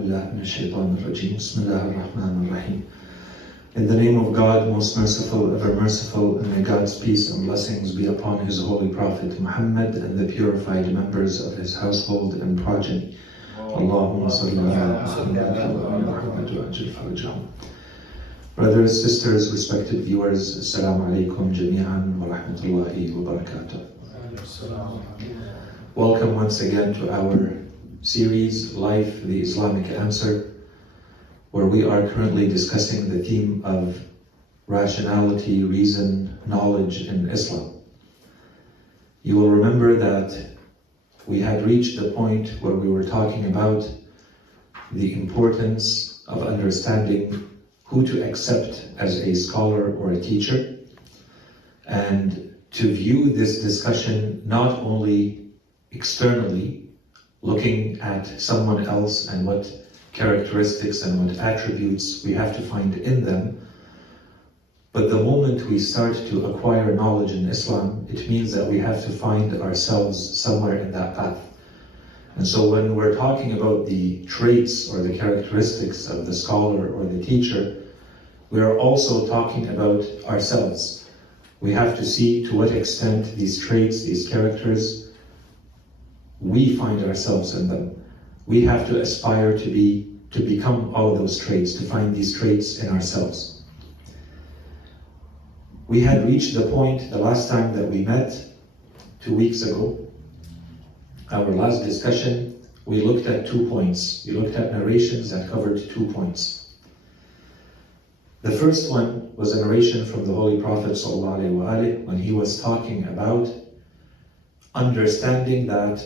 بالله من الشيطان الرجيم. بسم الله الرحمن الرحيم. In the name of God, most merciful, ever merciful, and may God's peace and blessings be upon His holy Prophet Muhammad and the purified members of his household and progeny. Allahumma salli ala Muhammad wa ajil farajahum. Brothers, sisters, respected viewers, Assalamu alaikum jami'an wa rahmatullahi wa barakatuh. Welcome once again to our series, Life, the Islamic Answer, where we are currently discussing the theme of rationality, reason, knowledge in Islam. You will remember that we had reached the point where we were talking about the importance of understanding who to accept as a scholar or a teacher, and to view this discussion not only externally, looking at someone else and what characteristics and what attributes we have to find in them, but the moment we start to acquire knowledge in Islam, it means that we have to find ourselves somewhere in that path. And so when we're talking about the traits or the characteristics of the scholar or the teacher, we are also talking about ourselves. We have to see to what extent these traits, these characters, we find ourselves in them. We have to aspire to become all of those traits, to find these traits in ourselves. We had reached the point the last time that we met, 2 weeks ago. Our last discussion, we looked at 2 points. We looked at narrations that covered 2 points. The first one was a narration from the Holy Prophet ﷺ when he was talking about understanding that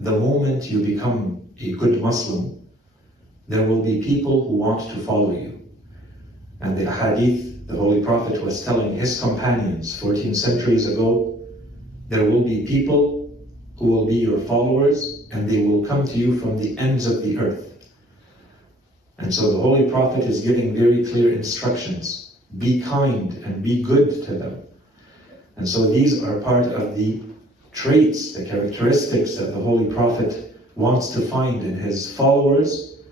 the moment you become a good Muslim, there will be people who want to follow you. And the hadith, the Holy Prophet was telling his companions 14 centuries ago, there will be people who will be your followers and they will come to you from the ends of the earth. And so the Holy Prophet is giving very clear instructions. Be kind and be good to them. And so these are part of the traits, the characteristics that the Holy Prophet wants to find in his followers,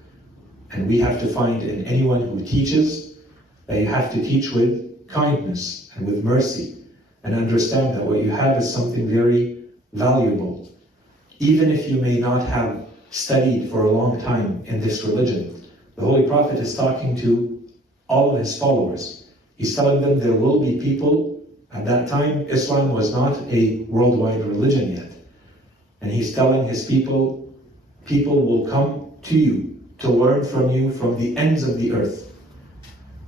and we have to find in anyone who teaches, that you have to teach with kindness and with mercy, and understand that what you have is something very valuable. Even if you may not have studied for a long time in this religion, the Holy Prophet is talking to all of his followers. He's telling them there will be people. At that time, Islam was not a worldwide religion yet. And he's telling his people, people will come to you to learn from you from the ends of the earth.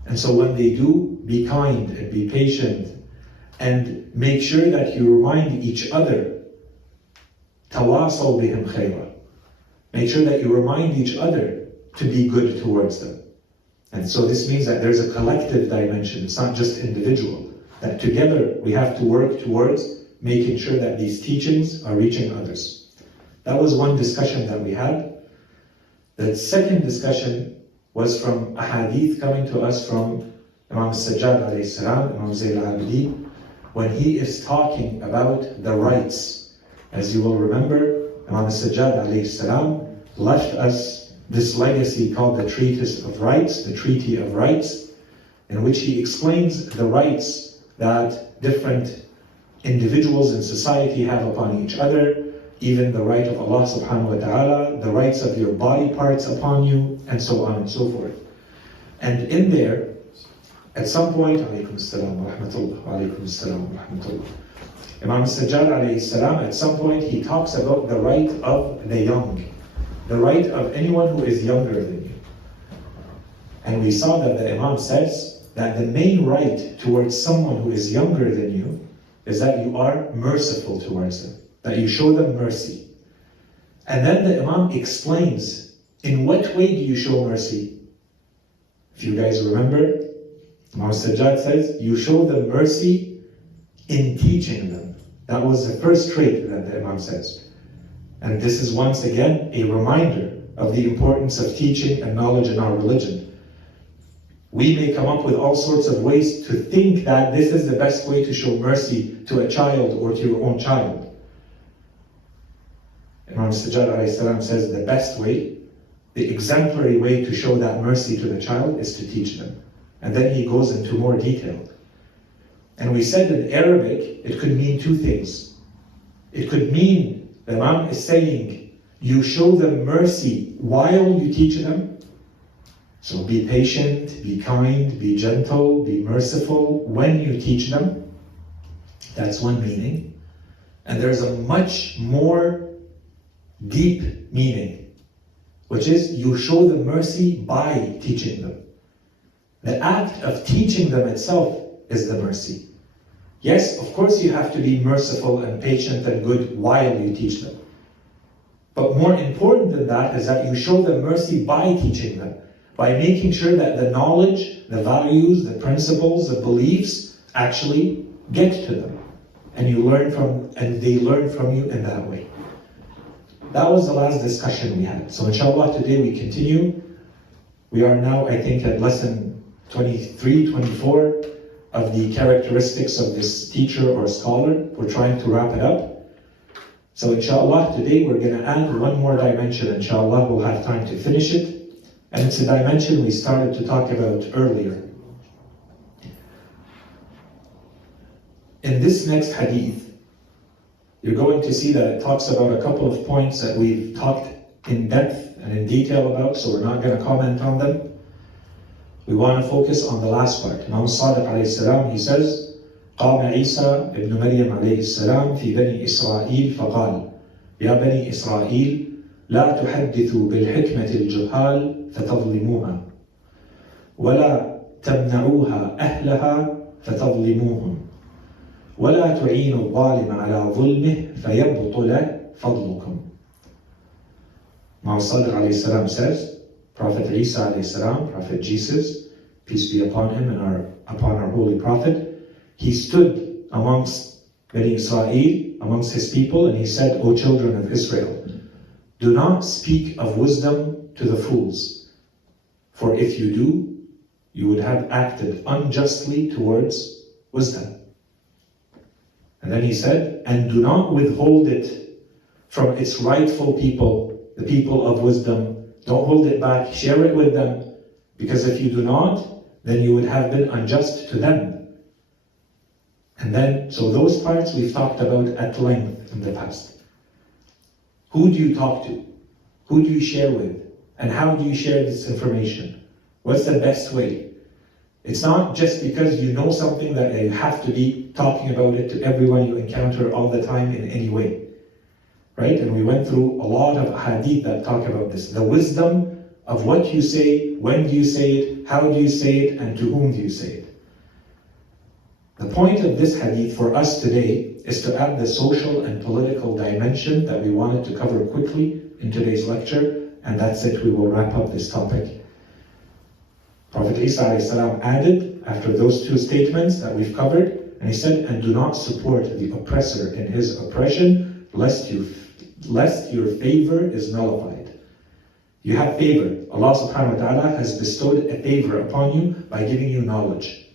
And so when they do, be kind and be patient and make sure that you remind each other. تَوَاصَوْا بِهِمْ خَيْرًا. Make sure that you remind each other to be good towards them. And so this means that there's a collective dimension. It's not just individual. That together we have to work towards making sure that these teachings are reaching others. That was one discussion that we had. The second discussion was from a hadith coming to us from Imam Sajjad alayhi salam, Imam Zayn al-Abidin, when he is talking about the rights. As you will remember, Imam Sajjad alayhi salam left us this legacy called the Treatise of Rights, the Treaty of Rights, in which he explains the rights that different individuals in society have upon each other, even the right of Allah subhanahu wa ta'ala, the rights of your body parts upon you, and so on and so forth. And in there, at some point, alaykum assalam wa rahmatullah, alaykum assalam wa rahmatullah, Imam Sajjad alayhi salam, at some point he talks about the right of the young, the right of anyone who is younger than you. And we saw that the Imam says that the main right towards someone who is younger than you is that you are merciful towards them, that you show them mercy. And then the Imam explains, in what way do you show mercy? If you guys remember, Imam Sajjad says, you show them mercy in teaching them. That was the first trait that the Imam says. And this is once again a reminder of the importance of teaching and knowledge in our religion. We may come up with all sorts of ways to think that this is the best way to show mercy to a child or to your own child. Imam Sajjad alayhi salam says the best way the exemplary way to show that mercy to the child is to teach them. And then he goes into more detail. And we said in Arabic, it could mean two things. It could mean, the Imam is saying, you show them mercy while you teach them. So be patient, be kind, be gentle, be merciful when you teach them. That's one meaning. And there's a much more deep meaning, which is you show them mercy by teaching them. The act of teaching them itself is the mercy. Yes, of course you have to be merciful and patient and good while you teach them. But more important than that is that you show them mercy by teaching them, by making sure that the knowledge, the values, the principles, the beliefs actually get to them. And they learn from you in that way. That was the last discussion we had. So inshallah today we continue. We are now, I think, at lesson 23, 24 of the characteristics of this teacher or scholar. We're trying to wrap it up. So inshallah today we're going to add one more dimension. Inshallah we'll have time to finish it. And it's a dimension we started to talk about earlier. In this next hadith, you're going to see that it talks about a couple of points that we've talked in depth and in detail about, so we're not going to comment on them. We want to focus on the last part. Imam Sadiq alayhi salam, he says, قام عيسى ابن مريم عليه السلام في بني إسرائيل فقال يا بني إسرائيل لا تحدثوا بالحكمة الجهال فتظلموها ولا تمنعوها أهلها فتظلموهم ولا تعينوا الظالم على ظلمه فيبطل فضلكم. Imam Sadiq alayhi salam says, Prophet Isa alayhi salam, Prophet Jesus, peace be upon him and upon our holy prophet, he stood amongst Bani Israel, amongst his people, and he said, O children of Israel, do not speak of wisdom to the fools, for if you do, you would have acted unjustly towards wisdom. And then he said, and do not withhold it from its rightful people, the people of wisdom. Don't hold it back, share it with them, because if you do not, then you would have been unjust to them. And then, so those parts we've talked about at length in the past. Who do you talk to? Who do you share with? And how do you share this information? What's the best way? It's not just because you know something that you have to be talking about it to everyone you encounter all the time in any way. Right? And we went through a lot of hadith that talk about this. The wisdom of what you say, when do you say it, how do you say it, and to whom do you say it. The point of this hadith for us today is to add the social and political dimension that we wanted to cover quickly in today's lecture, and that's it, we will wrap up this topic. Prophet Isa alayhi salam added, after those two statements that we've covered, and he said, and do not support the oppressor in his oppression, lest your favor is nullified. You have favor. Allah subhanahu wa ta'ala has bestowed a favor upon you by giving you knowledge.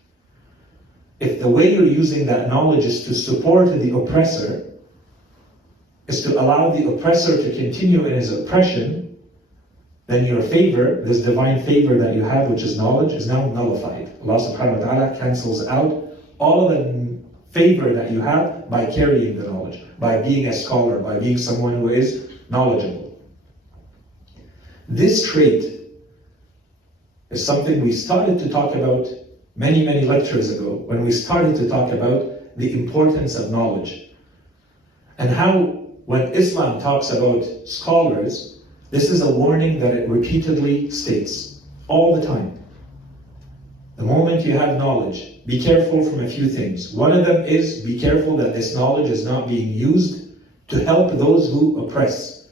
If the way you're using that knowledge is to support the oppressor, is to allow the oppressor to continue in his oppression, then your favor, this divine favor that you have, which is knowledge, is now nullified. Allah subhanahu wa ta'ala cancels out all of the favor that you have by carrying the knowledge, by being a scholar, by being someone who is knowledgeable. This trait is something we started to talk about many, many lectures ago, when we started to talk about the importance of knowledge. And how, when Islam talks about scholars, this is a warning that it repeatedly states, all the time. The moment you have knowledge, be careful from a few things. One of them is, be careful that this knowledge is not being used to help those who oppress.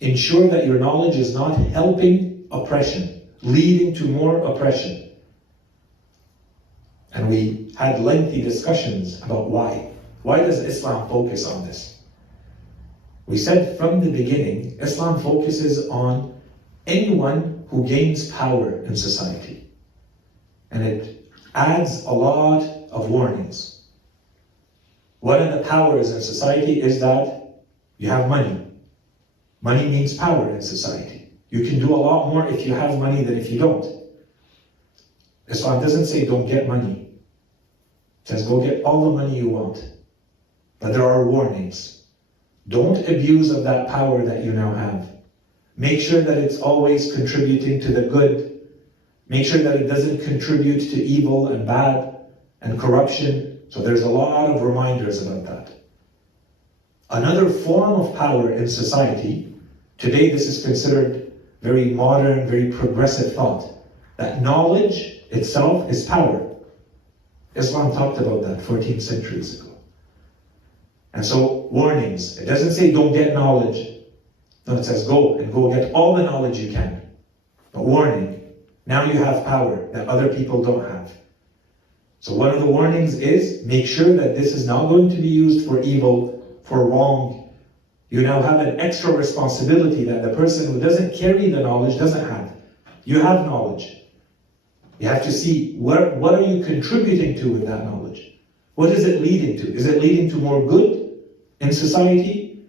Ensure that your knowledge is not helping oppression, leading to more oppression. And we had lengthy discussions about why. Why does Islam focus on this? We said from the beginning, Islam focuses on anyone who gains power in society. And it adds a lot of warnings. One of the powers in society is that you have money. Money means power in society. You can do a lot more if you have money than if you don't. Islam doesn't say don't get money. It says go get all the money you want. But there are warnings. Don't abuse of that power that you now have. Make sure that it's always contributing to the good. Make sure that it doesn't contribute to evil and bad and corruption. So there's a lot of reminders about that. Another form of power in society, today this is considered very modern, very progressive thought, that knowledge itself is power. Islam talked about that 14 centuries ago. And so, warnings. It doesn't say don't get knowledge. No, it says go get all the knowledge you can. But warning, now you have power that other people don't have. So one of the warnings is make sure that this is not going to be used for evil, for wrong. You now have an extra responsibility that the person who doesn't carry the knowledge doesn't have. You have knowledge. You have to see what are you contributing to with that knowledge? What is it leading to? Is it leading to more good in society?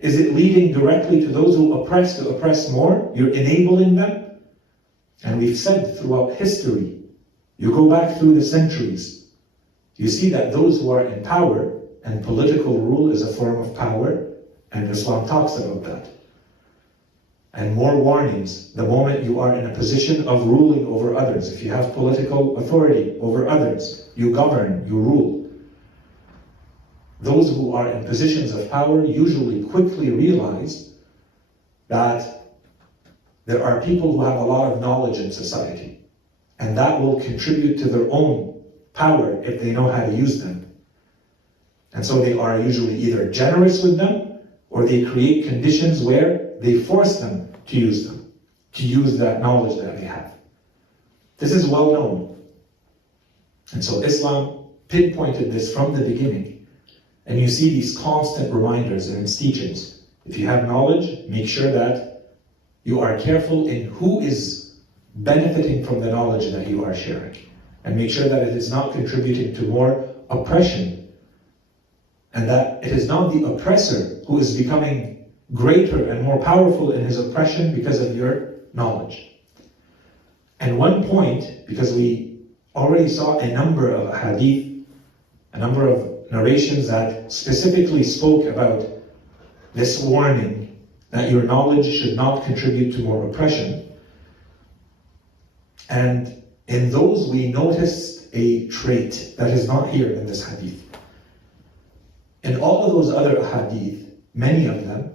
Is it leading directly to those who oppress to oppress more? You're enabling them? And we've said throughout history, you go back through the centuries, you see that those who are in power, and political rule is a form of power, and Islam talks about that. And more warnings, the moment you are in a position of ruling over others. If you have political authority over others, you govern, you rule. Those who are in positions of power usually quickly realize that there are people who have a lot of knowledge in society, and that will contribute to their own power if they know how to use them. And so they are usually either generous with them, or they create conditions where they force them, to use that knowledge that they have. This is well known. And so Islam pinpointed this from the beginning. And you see these constant reminders in its teachings. If you have knowledge, make sure that you are careful in who is benefiting from the knowledge that you are sharing. And make sure that it is not contributing to more oppression. And that it is not the oppressor who is becoming greater and more powerful in his oppression because of your knowledge. And one point, because we already saw a number of hadith, a number of narrations that specifically spoke about this warning that your knowledge should not contribute to more oppression. And in those we noticed a trait that is not here in this hadith. In all of those other hadith, many of them,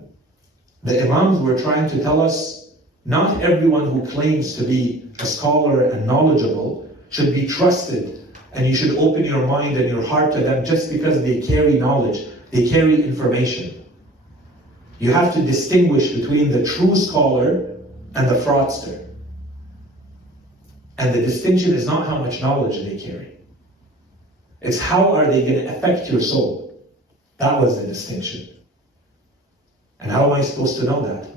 the Imams were trying to tell us not everyone who claims to be a scholar and knowledgeable should be trusted, and you should open your mind and your heart to them just because they carry knowledge, they carry information. You have to distinguish between the true scholar and the fraudster. And the distinction is not how much knowledge they carry. It's how are they going to affect your soul. That was the distinction. And how am I supposed to know that?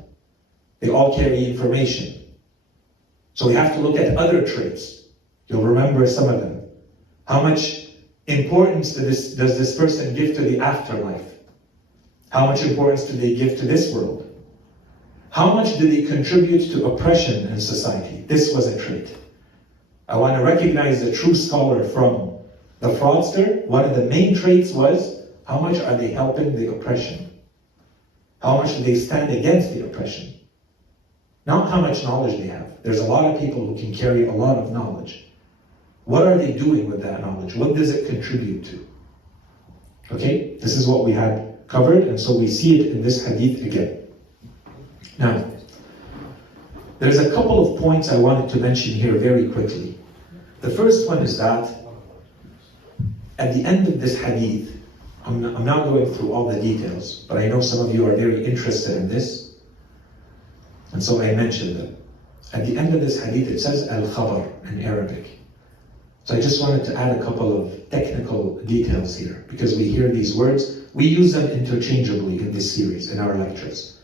They all carry information. So we have to look at other traits. You'll remember some of them. How much importance does this person give to the afterlife? How much importance do they give to this world? How much do they contribute to oppression in society? This was a trait. I want to recognize the true scholar from the fraudster. One of the main traits was, how much are they helping the oppression? How much do they stand against the oppression? Not how much knowledge they have. There's a lot of people who can carry a lot of knowledge. What are they doing with that knowledge? What does it contribute to? Okay, this is what we had covered, and so we see it in this hadith again. Now, there's a couple of points I wanted to mention here very quickly. The first one is that at the end of this hadith, I'm not going through all the details, but I know some of you are very interested in this, and so I mentioned them. At the end of this hadith, it says al-khabar in Arabic. So I just wanted to add a couple of technical details here, because we hear these words, we use them interchangeably in this series, in our lectures.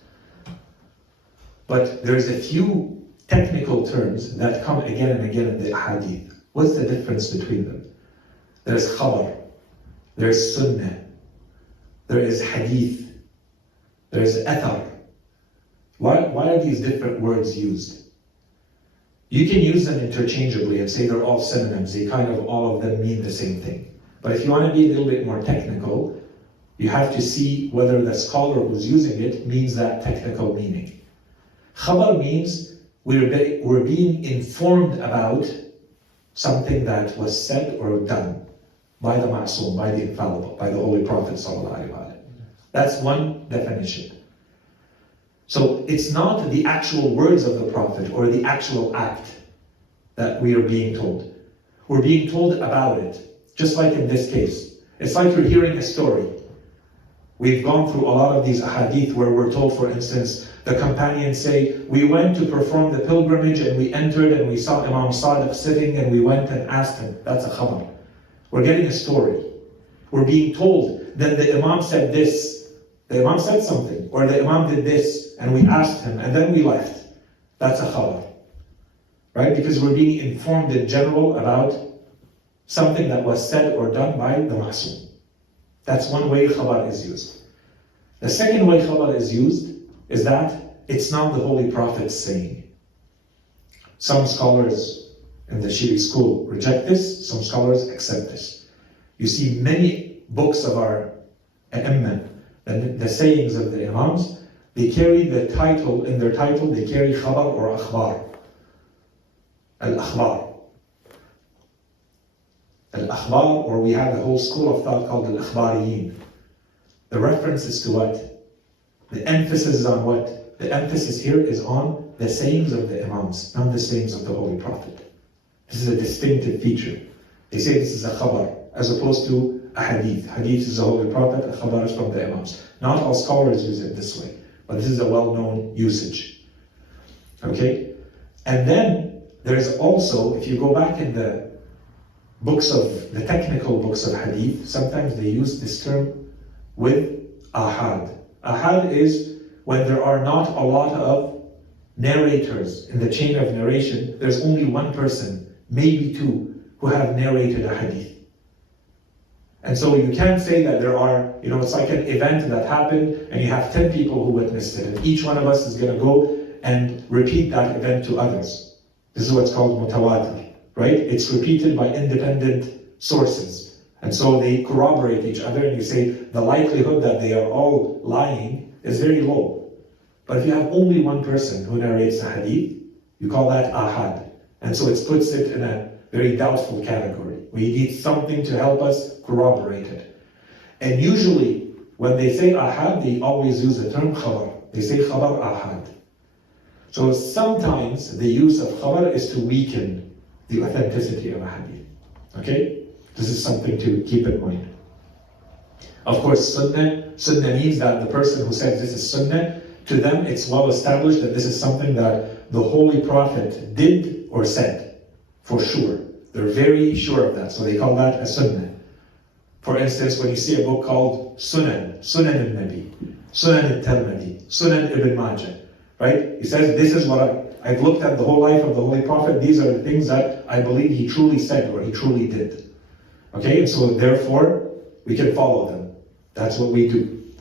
But there's a few technical terms that come again and again in the hadith. What's the difference between them? There's khabar, there's sunnah, there is hadith, there is athar, Why are these different words used? You can use them interchangeably and say they're all synonyms. They kind of, all of them mean the same thing. But if you want to be a little bit more technical, you have to see whether the scholar who's using it means that technical meaning. Khabar means we're being informed about something that was said or done by the Ma'soom, by the infallible, by the Holy Prophet ﷺ. That's one definition. So it's not the actual words of the Prophet or the actual act that we are being told. We're being told about it, just like in this case. It's like you're hearing a story. We've gone through a lot of these ahadith where we're told, for instance, the companions say, we went to perform the pilgrimage and we entered and we saw Imam Sadiq sitting and we went and asked him. That's a khabar. We're getting a story. We're being told that the Imam said this, the Imam said something, or the Imam did this, and we asked him, and then we left. That's a khabar. Right? Because we're being informed in general about something that was said or done by the Ma'soom. That's one way khabar is used. The second way khabar is used is that it's not the Holy Prophet's saying. Some scholars in the Shi'i school reject this, some scholars accept this. You see many books of our A'imma, the sayings of the Imams, they carry the title, in their title they carry khabar or akhbar. Al-akhbar. Al-akhbar, or we have a whole school of thought called al-akhbariyin. The reference is to what? The emphasis is on what? The emphasis here is on the sayings of the Imams, not the sayings of the Holy Prophet. This is a distinctive feature. They say this is a khabar, as opposed to a hadith. Hadith is the Holy Prophet, a khabar is from the Imams. Not all scholars use it this way, but this is a well-known usage. Okay? And then there's also, if you go back in the books of, the technical books of hadith, sometimes they use this term with ahad. Ahad is when there are not a lot of narrators in the chain of narration, there's only one person, maybe two, who have narrated a hadith. And so you can't say that there are, it's like an event that happened and you have 10 people who witnessed it, and each one of us is going to go and repeat that event to others. This is what's called mutawatir, right? It's repeated by independent sources. And so they corroborate each other, and you say the likelihood that they are all lying is very low. But if you have only one person who narrates a hadith, you call that ahad. And so it puts it in a very doubtful category. We need something to help us corroborate it. And usually, when they say ahad, they always use the term khabar. They say khabar ahad. So sometimes the use of khabar is to weaken the authenticity of a hadith. Okay? This is something to keep in mind. Of course, sunnah means that the person who says this is sunnah, to them it's well established that this is something that the Holy Prophet did or said, for sure. They're very sure of that, so they call that a sunnah. For instance, when you see a book called Sunan al-Nabi, Sunan al-Tirmidhi, Sunan ibn Majah, right? He says, this is what I've looked at the whole life of the Holy Prophet, these are the things that I believe he truly said or he truly did. Okay, and so therefore, we can follow them. That's what we do.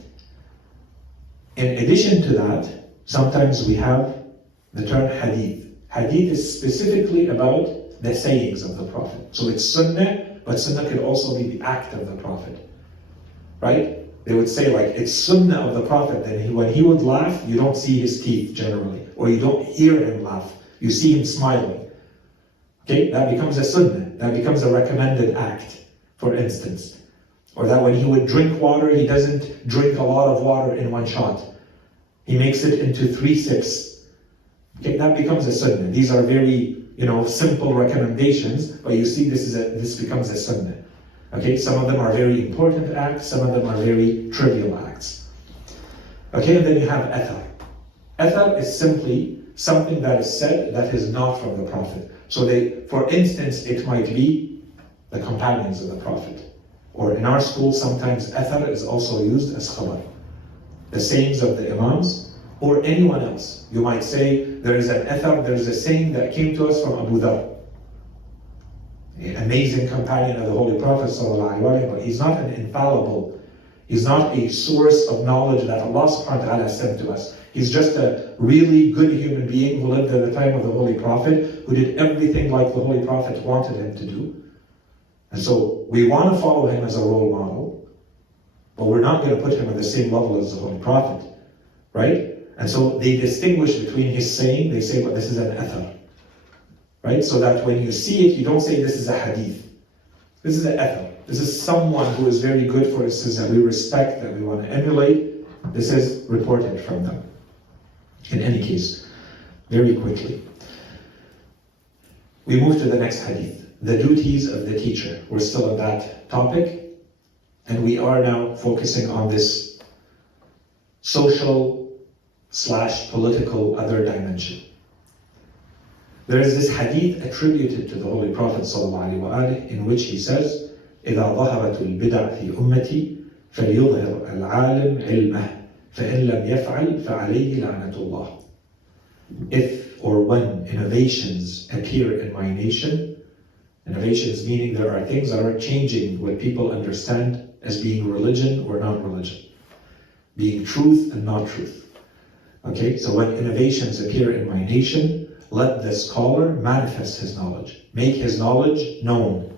In addition to that, sometimes we have the term hadith. Hadith is specifically about the sayings of the Prophet. So it's sunnah, but sunnah could also be the act of the Prophet. Right? They would say it's sunnah of the Prophet, that when he would laugh, you don't see his teeth generally, or you don't hear him laugh. You see him smiling. Okay, that becomes a sunnah. That becomes a recommended act, for instance. Or that when he would drink water, he doesn't drink a lot of water in one shot. He makes it into 3 sips. Okay, that becomes a sunnah. These are very, simple recommendations, but you see this becomes a sunnah. Okay, some of them are very important acts, some of them are very trivial acts. Okay, and then you have athar. Athar is simply something that is said that is not from the Prophet. So for instance, it might be the companions of the Prophet. Or in our school, sometimes athar is also used as khabar. The sayings of the Imams, or anyone else. You might say, there is an athar, there is a saying that came to us from Abu Dhar. An amazing companion of the Holy Prophet ﷺ, but he's not an infallible. He's not a source of knowledge that Allah subhanahu wa ta'ala sent to us. He's just a really good human being who lived at the time of the Holy Prophet, who did everything like the Holy Prophet wanted him to do. And so we want to follow him as a role model, but we're not going to put him on the same level as the Holy Prophet, right? And so they distinguish between his saying, they say, but this is an athar, right? So that when you see it, you don't say this is a hadith. This is an athar. This is someone who is very good for us, that we respect, that we want to emulate. This is reported from them. In any case, very quickly. We move to the next hadith. The duties of the teacher. We're still on that topic. And we are now focusing on this social/political other dimension. There is this hadith attributed to the Holy Prophet ﷺ in which he says, إِذَا ظَهَرَتُ الْبِدَعْ فِي أُمَّتِي فَلْيُظْهِرْ الْعَالِمْ عِلْمَهُ فَإِنْ لَمْ يَفْعَلْ فَعَلَيْهِ لَعْنَةُ اللَّهِ. If or when innovations appear in my nation, innovations meaning there are things that are changing what people understand as being religion or non-religion, being truth and not truth. Okay, so when innovations appear in my nation, let the scholar manifest his knowledge, make his knowledge known,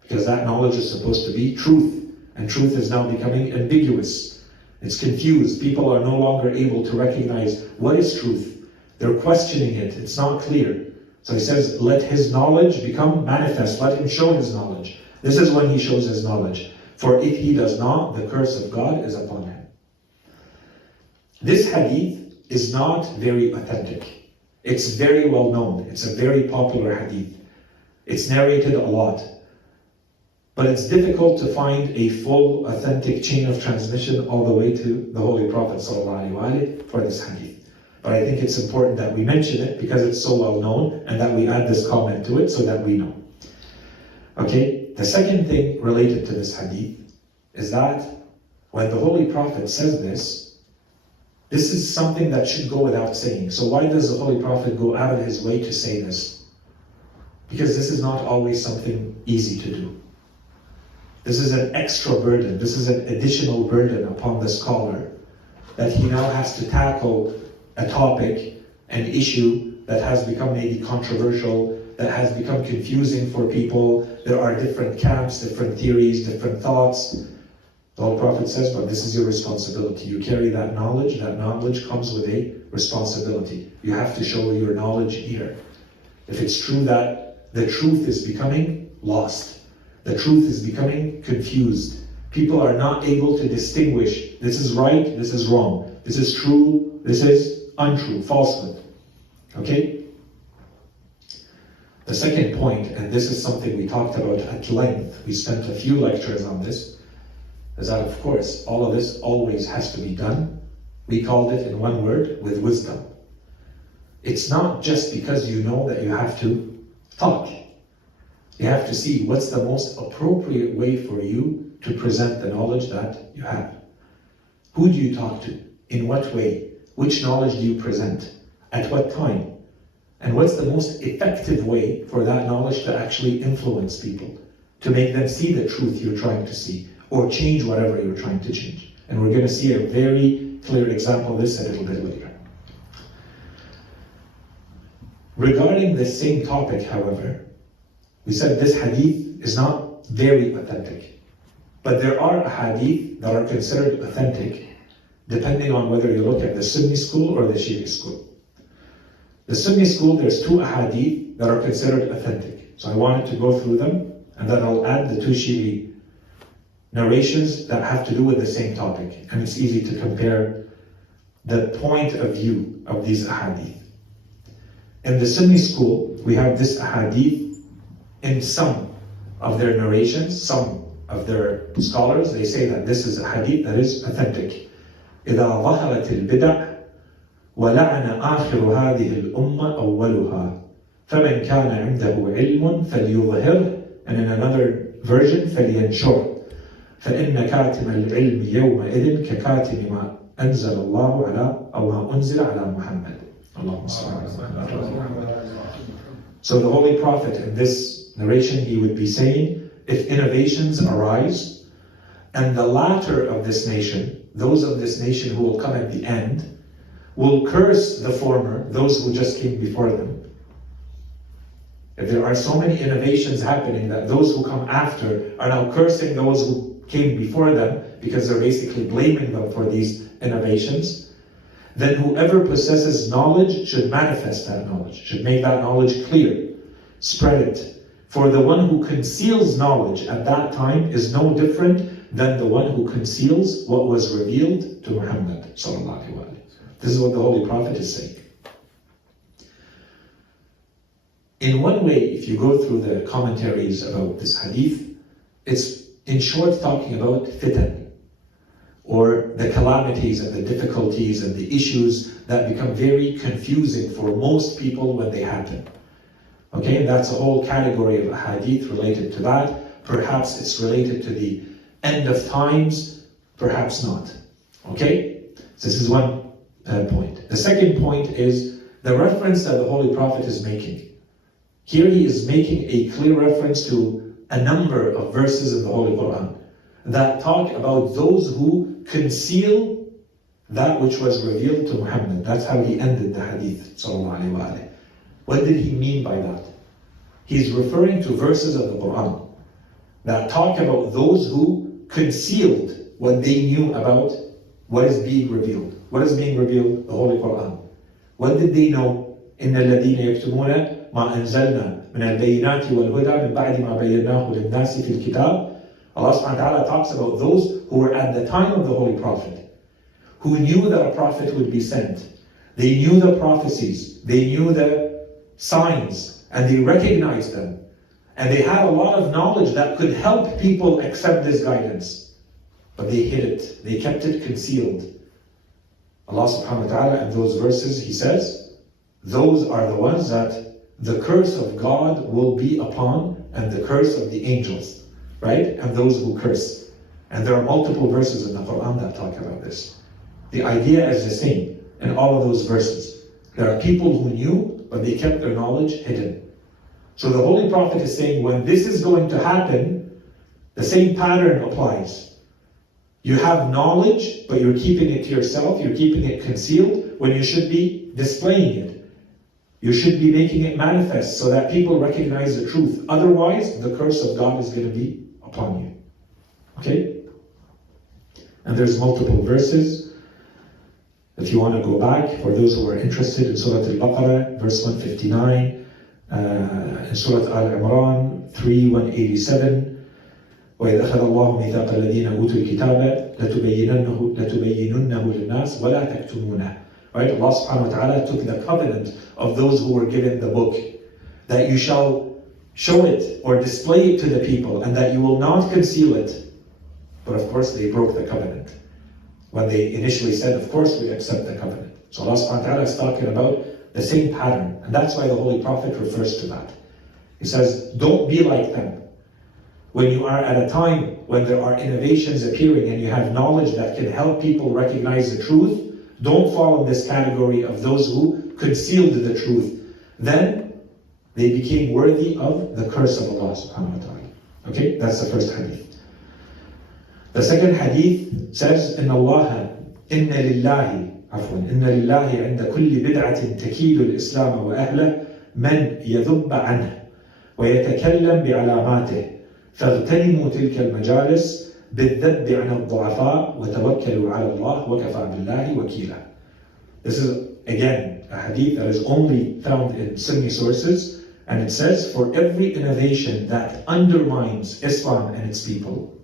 because that knowledge is supposed to be truth, and truth is now becoming ambiguous. It's confused. People are no longer able to recognize what is truth. They're questioning it. It's not clear. So he says, let his knowledge become manifest. Let him show his knowledge. This is when he shows his knowledge. For if he does not, the curse of God is upon him. This hadith is not very authentic. It's very well known. It's a very popular hadith. It's narrated a lot. But it's difficult to find a full, authentic chain of transmission all the way to the Holy Prophet ﷺ for this hadith. But I think it's important that we mention it because it's so well known and that we add this comment to it so that we know. Okay, the second thing related to this hadith is that when the Holy Prophet says this is something that should go without saying. So why does the Holy Prophet go out of his way to say this? Because this is not always something easy to do. This is an extra burden. This is an additional burden upon the scholar that he now has to tackle a topic, an issue that has become maybe controversial, that has become confusing for people. There are different camps, different theories, different thoughts. The Holy Prophet says, but this is your responsibility. You carry that knowledge. That knowledge comes with a responsibility. You have to show your knowledge here. If it's true that the truth is becoming lost, the truth is becoming confused. People are not able to distinguish, this is right, this is wrong. This is true, this is untrue, falsehood. Okay? The second point, and this is something we talked about at length, we spent a few lectures on this, is that of course, all of this always has to be done. We called it in one word, with wisdom. It's not just because you know that you have to talk. You have to see what's the most appropriate way for you to present the knowledge that you have. Who do you talk to? In what way? Which knowledge do you present? At what time? And what's the most effective way for that knowledge to actually influence people? To make them see the truth you're trying to see, or change whatever you're trying to change. And we're going to see a very clear example of this a little bit later. Regarding this same topic, however, we said this hadith is not very authentic. But there are hadith that are considered authentic depending on whether you look at the Sunni school or the Shia school. The Sunni school, there's two hadith that are considered authentic. So I wanted to go through them, and then I'll add the two Shia narrations that have to do with the same topic. And it's easy to compare the point of view of these ahadith. In the Sunni school, we have this ahadith in some of their narrations, some of their scholars, they say that this is a hadith that is authentic. إِذَا ظَهَرَتِ الْبِدَعْ وَلَعَنَ آخِرُ هَذِهِ الْأُمَّةِ أَوَّلُهَا فَمَنْ كَانَ عِنْدَهُ عِلْمٌ فَلْيُظْهِرْهُ. And in another version, فَلْيَنْشُرْهُ فَإِنَّ كَاتِمَ الْعِلْمِ يَوْمَئِذٍ كَكَاتِمِ مَا أَنزَلَ اللَّهُ عَلَى أَوْ مَا أُنزِلَ عَلَى مُحَمَّدٍ. اللهم صل على محمد. So the Holy Prophet in this narration, he would be saying, if innovations arise, and the latter of this nation, those of this nation who will come at the end, will curse the former, those who just came before them. If there are so many innovations happening that those who come after are now cursing those who came before them because they're basically blaming them for these innovations, then whoever possesses knowledge should manifest that knowledge, should make that knowledge clear, spread it. For the one who conceals knowledge at that time is no different than the one who conceals what was revealed to Muhammad sallallahu alaihi wasallam. This is what the Holy Prophet is saying. In one way, if you go through the commentaries about this hadith, it's in short talking about fitan, or the calamities and the difficulties and the issues that become very confusing for most people when they happen. Okay, and that's a whole category of hadith related to that. Perhaps it's related to the end of times, perhaps not. Okay, so this is one point. The second point is the reference that the Holy Prophet is making. Here he is making a clear reference to a number of verses in the Holy Quran that talk about those who conceal that which was revealed to Muhammad. That's how he ended the hadith, sallallahu alaihi wasallam. What did he mean by that? He's referring to verses of the Quran that talk about those who concealed what they knew about what is being revealed. What is being revealed? The Holy Quran. What did they know? إِنَّ الَّذِينَ يَكْتُمُونَ مَا أَنزَلْنَا مِنَ الْبَيِّنَاتِ وَالْهُدَى مِنْ بَعْدِ مَا بَيَّنَّاهُ لِلنَّاسِ فِي الْكِتَابِ. Allah subhanahu wa ta'ala talks about those who were at the time of the Holy Prophet, who knew that a prophet would be sent. They knew the prophecies, they knew the signs, and they recognized them. And they had a lot of knowledge that could help people accept this guidance. But they hid it, they kept it concealed. Allah subhanahu wa ta'ala in those verses, He says, those are the ones that the curse of God will be upon, and the curse of the angels, right? And those who curse. And there are multiple verses in the Quran that talk about this. The idea is the same in all of those verses. There are people who knew, but they kept their knowledge hidden. So the Holy Prophet is saying, when this is going to happen, the same pattern applies. You have knowledge, but you're keeping it to yourself, you're keeping it concealed, when you should be displaying it. You should be making it manifest so that people recognize the truth. Otherwise, the curse of God is going to be upon you. Okay? And there's multiple verses. If you want to go back, for those who are interested, in Surah Al-Baqarah, verse 159, in Surah Al-Imran, 3:187, وَإِذْ أَخَذَ اللَّهُ مِيثَاقَ الَّذِينَ أُوتُوا الْكِتَابَ لَتُبَيِّنُنَّهُ لِلنَّاسِ وَلَا تَكْتُمُونَهُ. Right? Allah subhanahu wa ta'ala took the covenant of those who were given the book, that you shall show it or display it to the people, and that you will not conceal it. But of course they broke the covenant. When they initially said, of course we accept the covenant. So Allah subhanahu wa ta'ala is talking about the same pattern. And that's why the Holy Prophet refers to that. He says, don't be like them. When you are at a time when there are innovations appearing and you have knowledge that can help people recognize the truth, don't fall in this category of those who concealed the truth. Then they became worthy of the curse of Allah subhanahu wa ta'ala. Okay, that's the first hadith. The second hadith says, إن لله عند كل بدعة تكيد الإسلام وأهله من يذب عنه ويتكلم بعلاماته فاغتنموا تلك المجالس بالذب عن الضعفاء وتوكلوا على الله وكفى بالله وكيلا. This is again a hadith that is only found in Sunni sources, and it says, for every innovation that undermines Islam and its people,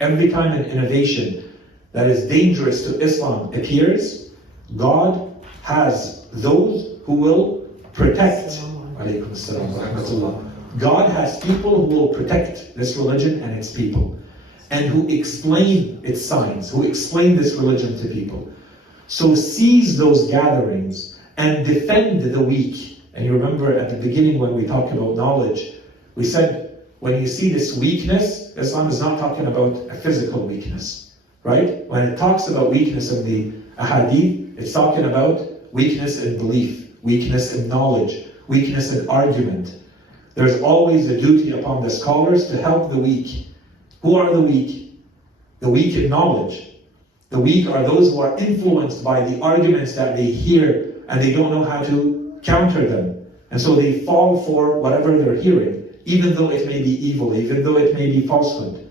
every time an innovation that is dangerous to Islam appears, God has those who will protect. Alaykum as-salam wa rahmatullah. God has people who will protect this religion and its people, and who explain its signs, who explain this religion to people. So seize those gatherings and defend the weak. And you remember at the beginning when we talked about knowledge, we said, when you see this weakness, Islam is not talking about a physical weakness, right? When it talks about weakness in the ahadith, it's talking about weakness in belief, weakness in knowledge, weakness in argument. There's always a duty upon the scholars to help the weak. Who are the weak? The weak in knowledge. The weak are those who are influenced by the arguments that they hear and they don't know how to counter them. And so they fall for whatever they're hearing, even though it may be evil, even though it may be falsehood.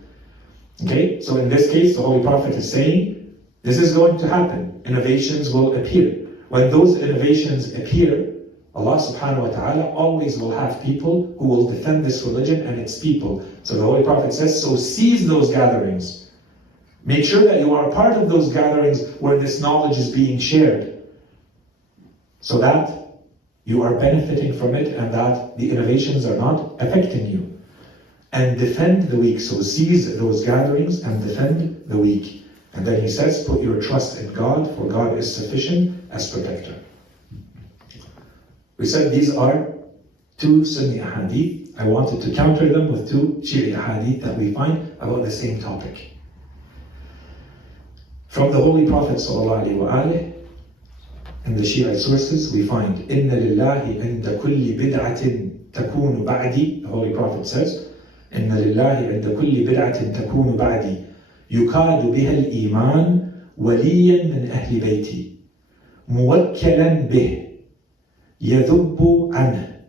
Okay? So in this case, the Holy Prophet is saying, this is going to happen. Innovations will appear. When those innovations appear, Allah subhanahu wa ta'ala always will have people who will defend this religion and its people. So the Holy Prophet says, so seize those gatherings. Make sure that you are a part of those gatherings where this knowledge is being shared, so that you are benefiting from it and that the innovations are not affecting you. And defend the weak. So seize those gatherings and defend the weak. And then he says, put your trust in God, for God is sufficient as protector. We said these are two Sunni ahadith. I wanted to counter them with two Shi'i ahadith that we find about the same topic. From the Holy Prophet ﷺ, in the Shia sources, we find, إِنَّ لِلَّهِ عِنْدَ كُلِّ بِدْعَةٍ تَكُونُ بَعْدِي. The Holy Prophet says, إِنَّ لِلَّهِ عِنْدَ كُلِّ بِدْعَةٍ تَكُونُ بَعْدِي يُكَادُ بِهَا الْإِيمَانِ وَلِيًّا مِنْ أَهْلِ بَيْتِي مُوَكَّلًا بِهِ يذب عنه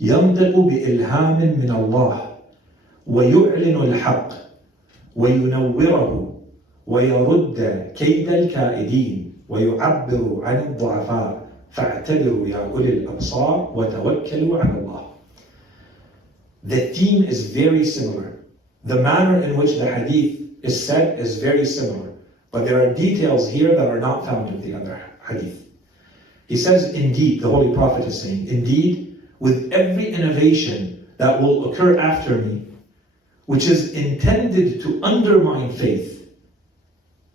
ينطق بإلهام من الله ويعلن الحق وينوره ويرد كيد الكائدين ويعبر عن الضعفاء فاعتبروا يا أولي الأبصار وتوكلوا على الله. The theme is very similar. The manner in which the hadith is said is very similar, but there are details here that are not found in the other hadith. He says, indeed, the Holy Prophet is saying, indeed, with every innovation that will occur after me, which is intended to undermine faith,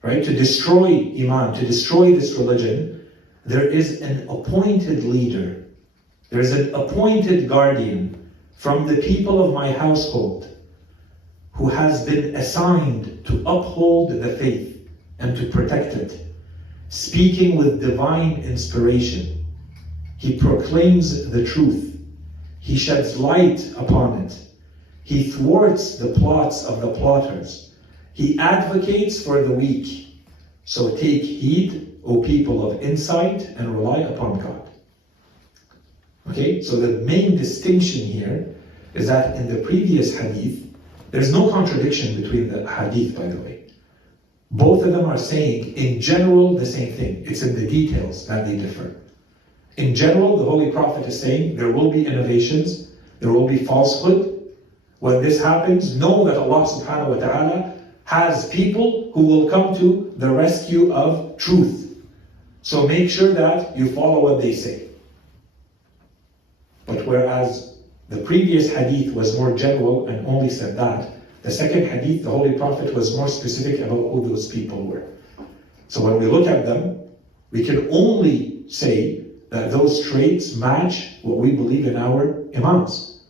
right, to destroy Iman, to destroy this religion, there is an appointed leader, there is an appointed guardian from the people of my household who has been assigned to uphold the faith and to protect it. Speaking with divine inspiration, he proclaims the truth. He sheds light upon it. He thwarts the plots of the plotters. He advocates for the weak. So take heed, O people of insight, and rely upon God. Okay, so the main distinction here is that in the previous hadith, there's no contradiction between the hadith, by the way. Both of them are saying, in general, the same thing. It's in the details that they differ. In general, the Holy Prophet is saying, there will be innovations, there will be falsehood. When this happens, know that Allah subhanahu wa ta'ala has people who will come to the rescue of truth. So make sure that you follow what they say. But whereas the previous hadith was more general and only said that, the second hadith, the Holy Prophet was more specific about who those people were. So when we look at them, we can only say that those traits match what we believe in our imams.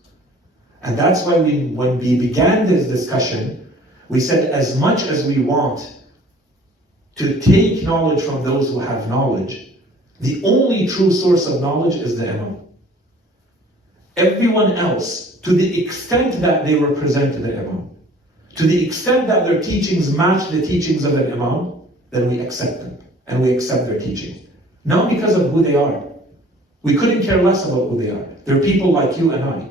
And that's why when we began this discussion, we said as much as we want to take knowledge from those who have knowledge, the only true source of knowledge is the imam. Everyone else, to the extent that they represent the imam, to the extent that their teachings match the teachings of an imam, then we accept them and we accept their teaching. Not because of who they are. We couldn't care less about who they are. They're people like you and I.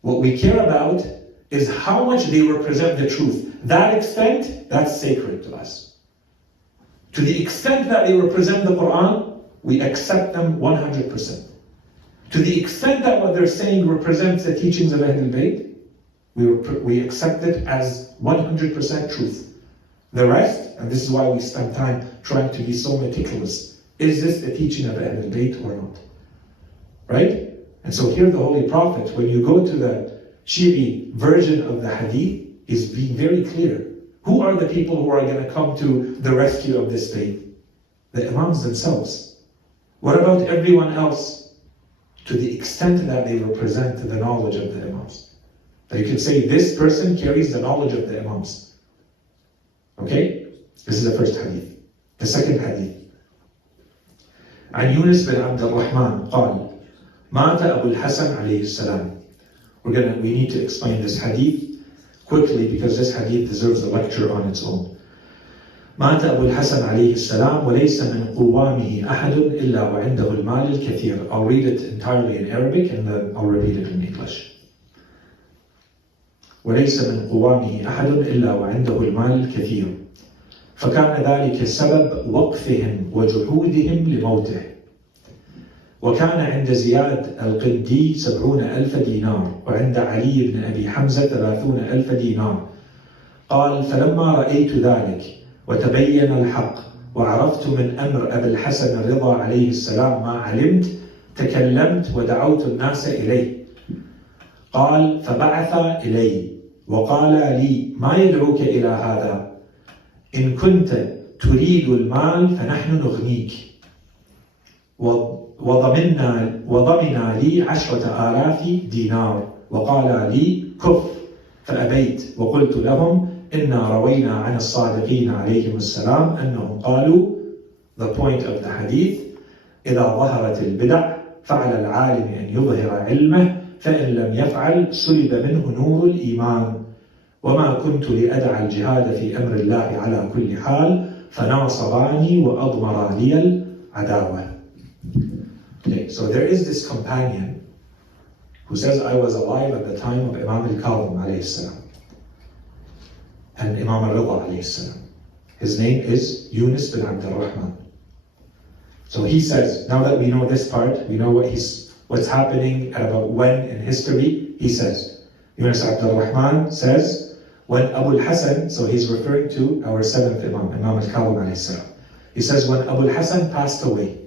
What we care about is how much they represent the truth. That extent, that's sacred to us. To the extent that they represent the Quran, we accept them 100%. To the extent that what they're saying represents the teachings of Ahlul Bayt, we accept it as 100% truth. The rest, and this is why we spend time trying to be so meticulous, is this the teaching of Ahlul Bayt or not? Right? And so here the Holy Prophet, when you go to the Shi'i version of the hadith, is being very clear. Who are the people who are going to come to the rescue of this faith? The imams themselves. What about everyone else? To the extent that they represent the knowledge of the imams. That you can say, this person carries the knowledge of the imams. Okay? This is the first hadith. The second hadith. عن يونس بن عبد الرحمن قال مات أبو الحسن عليه السلام. We need to explain this hadith quickly because this hadith deserves a lecture on its own. مات أبو الحسن عليه السلام وليس من قوامه أحد إلا وعنده المال الكثير. I'll read it entirely in Arabic and then I'll repeat it in English. وليس من قوامه أحد إلا وعنده المال الكثير، فكان ذلك سبب وقفهم وجحودهم لموته. وكان عند زياد القندي 70,000 دينار، وعند علي بن أبي حمزة 30,000 دينار. قال: فلما رأيت ذلك وتبين الحق وعرفت من أمر أبي الحسن الرضا عليه السلام ما علمت، تكلمت ودعوت الناس إليه. قال: فبعث إلي وقال لي: ما يدعوك إلى هذا؟ إن كنت تريد المال فنحن نغنيك. وضمنا لي 10,000 دينار وقال لي: كف. فأبيت وقلت لهم: إنا روينا عن الصادقين عليهم السلام أنهم قالوا, the point of the hadith, إذا ظهرت البدع فعلى العالم أن يظهر علمه، فإن لم يفعل سلب منه نور الإيمان. وما كنت لأدع الجهاد في أمر الله على كل حال، فناصباني وأضمر لي العداوة. Okay, so there is this companion who says, I was alive at the time of Imam al-Kadhim alayhi salam and Imam al-Rida alayhi salam. His name is Yunus bin Abd al-Rahman. So he says, now that we know this part, we know what's happening at about when in history, he says, Yunus Abd al-Rahman says, when Abu al-Hasan, so he's referring to our seventh Imam, Imam al-Kadhim alayhi salam. He says, when Abu al-Hasan passed away,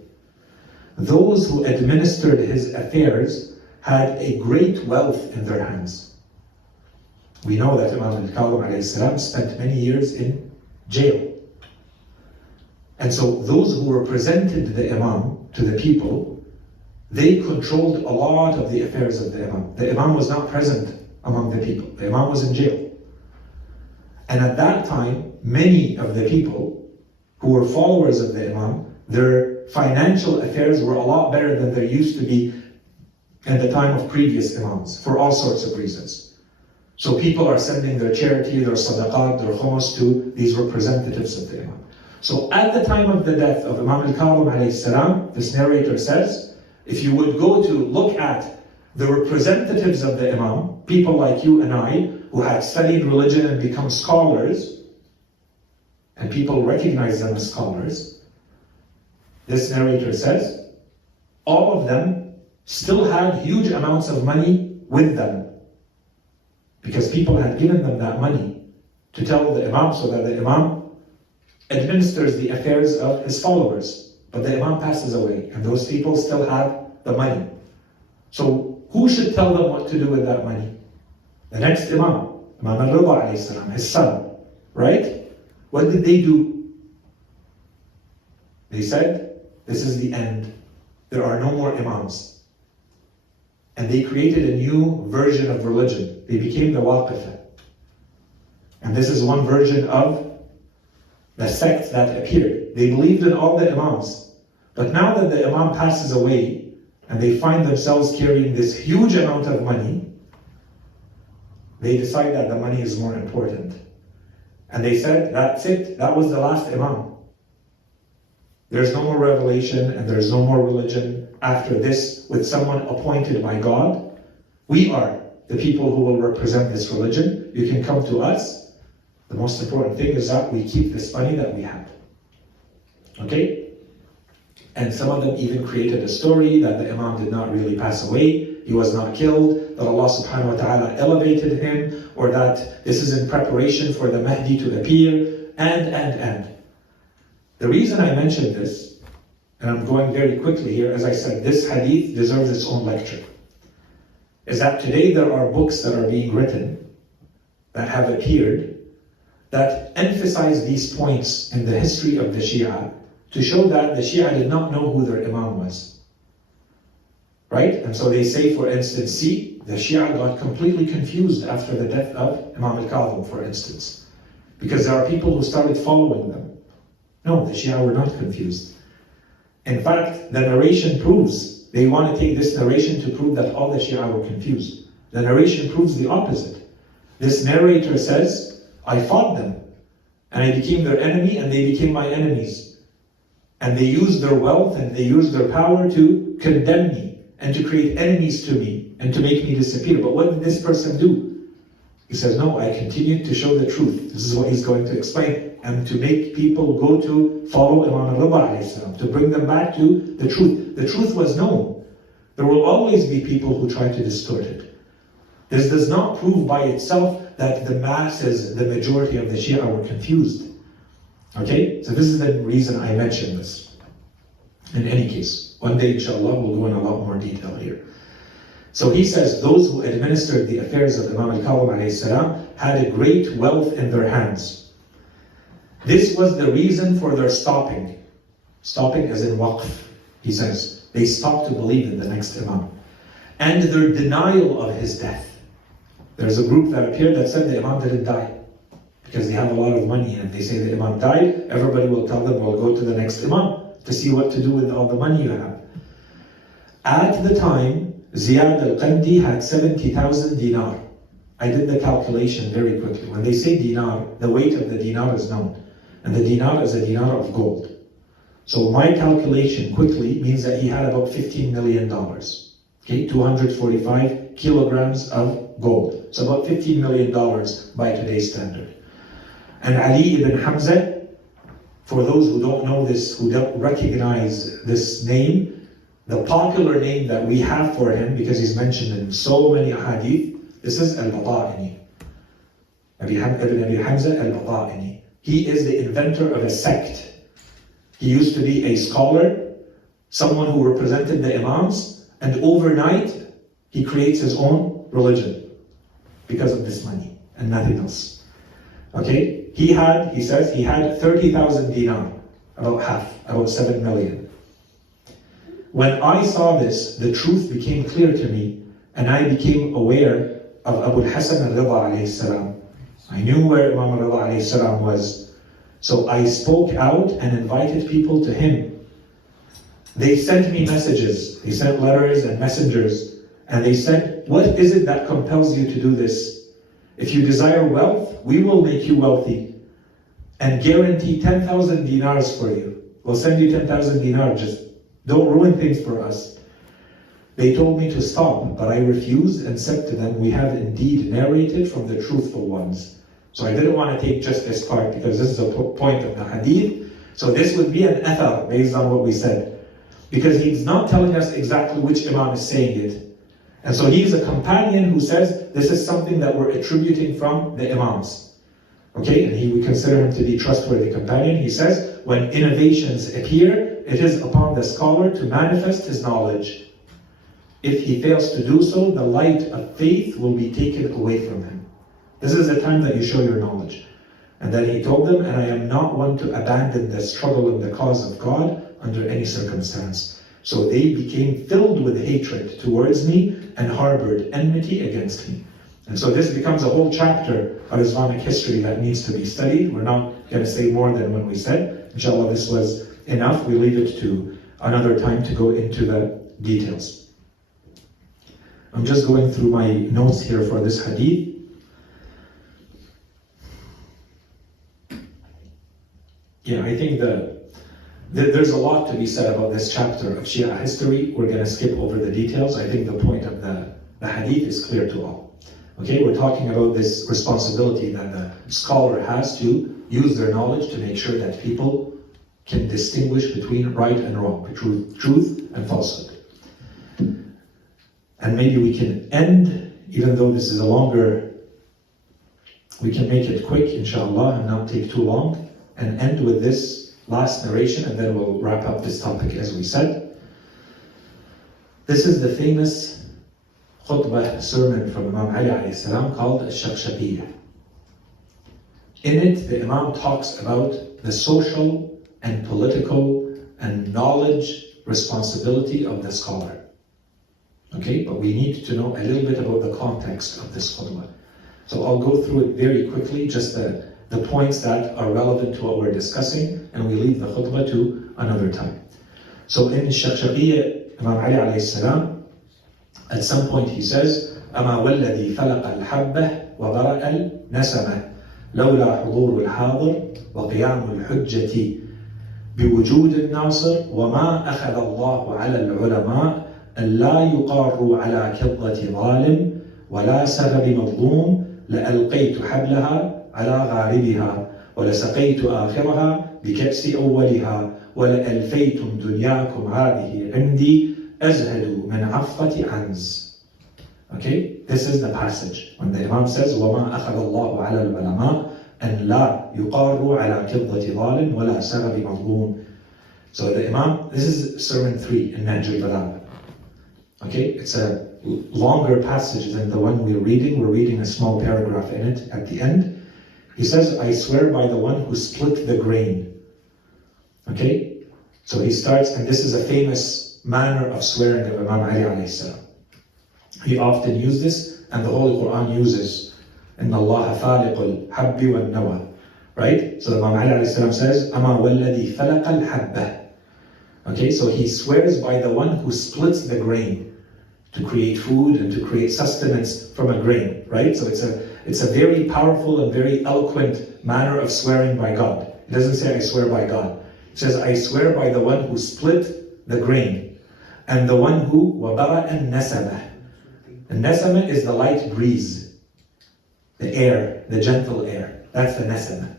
those who administered his affairs had a great wealth in their hands. We know that Imam al-Kadhim alayhi salam spent many years in jail. And so those who represented the Imam to the people, they controlled a lot of the affairs of the Imam. The Imam was not present among the people. The Imam was in jail. And at that time, many of the people who were followers of the Imam, their financial affairs were a lot better than there used to be in the time of previous Imams, for all sorts of reasons. So people are sending their charity, their sadaqat, their khums to these representatives of the Imam. So at the time of the death of Imam al-Kadhim alayhi salam, this narrator says, if you would go to look at the representatives of the Imam, people like you and I, who had studied religion and become scholars, and people recognize them as scholars, this narrator says, all of them still had huge amounts of money with them, because people had given them that money to tell the Imam, so that the Imam administers the affairs of his followers. But the Imam passes away, and those people still have the money. So who should tell them what to do with that money? The next Imam, Imam al-Rida alayhi salam, his son, right? What did they do? They said, this is the end. There are no more Imams. And they created a new version of religion. They became the Waqifah. And this is one version of the sect that appeared. They believed in all the Imams. But now that the Imam passes away, and they find themselves carrying this huge amount of money, they decide that the money is more important. And they said, that's it, that was the last Imam. There's no more revelation and there's no more religion after this with someone appointed by God. We are the people who will represent this religion. You can come to us. The most important thing is that we keep this money that we have. Okay? And some of them even created a story that the Imam did not really pass away. He was not killed, that Allah subhanahu wa ta'ala elevated him, or that this is in preparation for the Mahdi to appear, and. The reason I mention this, and I'm going very quickly here, as I said, this hadith deserves its own lecture, is that today there are books that are being written that have appeared that emphasize these points in the history of the Shia to show that the Shia did not know who their Imam was. Right? And so they say, for instance, see, the Shia got completely confused after the death of Imam al-Kadhim, for instance, because there are people who started following them. No, the Shia were not confused. In fact, the narration proves, they want to take this narration to prove that all the Shia were confused. The narration proves the opposite. This narrator says, I fought them. And I became their enemy, and they became my enemies. And they used their wealth and they used their power to condemn me and to create enemies to me and to make me disappear. But what did this person do? He says, no, I continued to show the truth. This is what he's going to explain. And to make people go to follow Imam al-Rida, to bring them back to the truth. The truth was known. There will always be people who try to distort it. This does not prove by itself that the masses, the majority of the Shia were confused. Okay? So this is the reason I mentioned this. In any case, one day, inshallah, we'll go in a lot more detail here. So he says, those who administered the affairs of Imam al-Kadhim alayhi salam had a great wealth in their hands. This was the reason for their stopping. Stopping as in waqf, he says. They stopped to believe in the next Imam. And their denial of his death. There's a group that appeared that said the Imam didn't die. Because they have a lot of money, and if they say the Imam died, everybody will tell them, well, go to the next Imam to see what to do with all the money you have. At the time, Ziyad al-Qandi had 70,000 dinar. I did the calculation very quickly. When they say dinar, the weight of the dinar is known. And the dinar is a dinar of gold. So my calculation quickly means that he had about $15 million. Okay, 245 kilograms of gold. So about $15 million by today's standard. And Ali ibn Hamza, for those who don't know this, who don't recognize this name, the popular name that we have for him, because he's mentioned in so many ahadith, this is al-Bata'ini. Ibn Abi Hamza al-Bata'ini. He is the inventor of a sect. He used to be a scholar, someone who represented the Imams, and overnight, he creates his own religion because of this money and nothing else. Okay? He says he had 30,000 dinar, about half, about 7 million. When I saw this, the truth became clear to me, and I became aware of Abu al-Hasan al-Rida alayhi salam. I knew where Imam al-Rida alayhi salam was. So I spoke out and invited people to him. They sent me messages. They sent letters and messengers. And they said, what is it that compels you to do this? If you desire wealth, we will make you wealthy and guarantee 10,000 dinars for you. We'll send you 10,000 dinars, just don't ruin things for us. They told me to stop, but I refused and said to them, we have indeed narrated from the truthful ones. So I didn't want to take just this part because this is a point of the hadith. So this would be an athar based on what we said. Because he's not telling us exactly which Imam is saying it. And so he's a companion who says this is something that we're attributing from the Imams. Okay, and we consider him to be a trustworthy companion. He says, when innovations appear, it is upon the scholar to manifest his knowledge. If he fails to do so, the light of faith will be taken away from him. This is the time that you show your knowledge. And then he told them, and I am not one to abandon the struggle in the cause of God under any circumstance. So they became filled with hatred towards me and harbored enmity against me. And so this becomes a whole chapter of Islamic history that needs to be studied. We're not going to say more than what we said. Inshallah, this was enough. We leave it to another time to go into the details. I'm just going through my notes here for this hadith. Yeah, I think there's a lot to be said about this chapter of Shia history. We're going to skip over the details. I think the point of the hadith is clear to all. Okay, we're talking about this responsibility that the scholar has to use their knowledge to make sure that people can distinguish between right and wrong, between truth and falsehood. And maybe we can end, even though this is a longer, we can make it quick, inshallah, and not take too long, and end with this last narration, and then we'll wrap up this topic as we said. This is the famous khutbah sermon from Imam Ali alayhi salam called Al-Shaqshaqiyya. In it, the Imam talks about the social and political and knowledge responsibility of the scholar. Okay, but we need to know a little bit about the context of this khutbah. So I'll go through it very quickly, just the points that are relevant to what we're discussing, and we leave the khutbah to another time. So in Shaqshaqiyya, Imam Ali alayhi salam, at some point he says, أَمَا وَالَّذِي فَلَقَ الْحَبَّةِ وَبَرَأَ النَّسَمَةِ لولا حضور الحاضر وقيام الحجة بوجود الناصر وما أخذ الله على العلماء أن لا يقاروا على كظة ظالم ولا سغب مظلوم لألقيت حبلها على غاربها ولسقيت آخرها بكأس أولها ولألفيتم دنياكم هذه عندي أزهد من عفة عنز. Okay, this is the passage when the Imam says وما أخذ الله على العلماء أن لا يقاروا على كظة ظالم ولا سغب مظلوم. So the Imam, this is sermon 3 in Nahj al-Balagha. Okay, it's a longer passage than the one we're reading. We're reading a small paragraph in it at the end. He says, I swear by the one who split the grain. Okay, so he starts, and this is a famous manner of swearing of Imam Ali alayhi salam. He often uses this, and the Holy Quran uses إن الله فالق الحب والنوى. Right? So Imam Ali alayhi salam says, أما والذي فلق الحبة. Okay, so he swears by the one who splits the grain to create food and to create sustenance from a grain. Right? So it's a very powerful and very eloquent manner of swearing by God. It doesn't say I swear by God. It says I swear by the one who split the grain and the one who وَبَرَأَ النَّسَمَةِ. And nasama is the light breeze, the air, the gentle air. That's the nasama.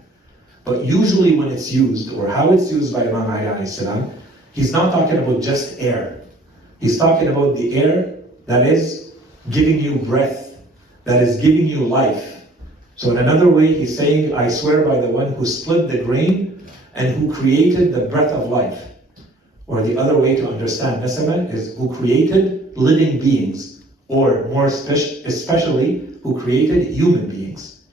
But usually when it's used, or how it's used by Imam Ali alayhi salam, he's not talking about just air. He's talking about the air that is giving you breath, that is giving you life. So in another way, he's saying, I swear by the one who split the grain and who created the breath of life. Or the other way to understand nasama is who created living beings. Or more especially, who created human beings.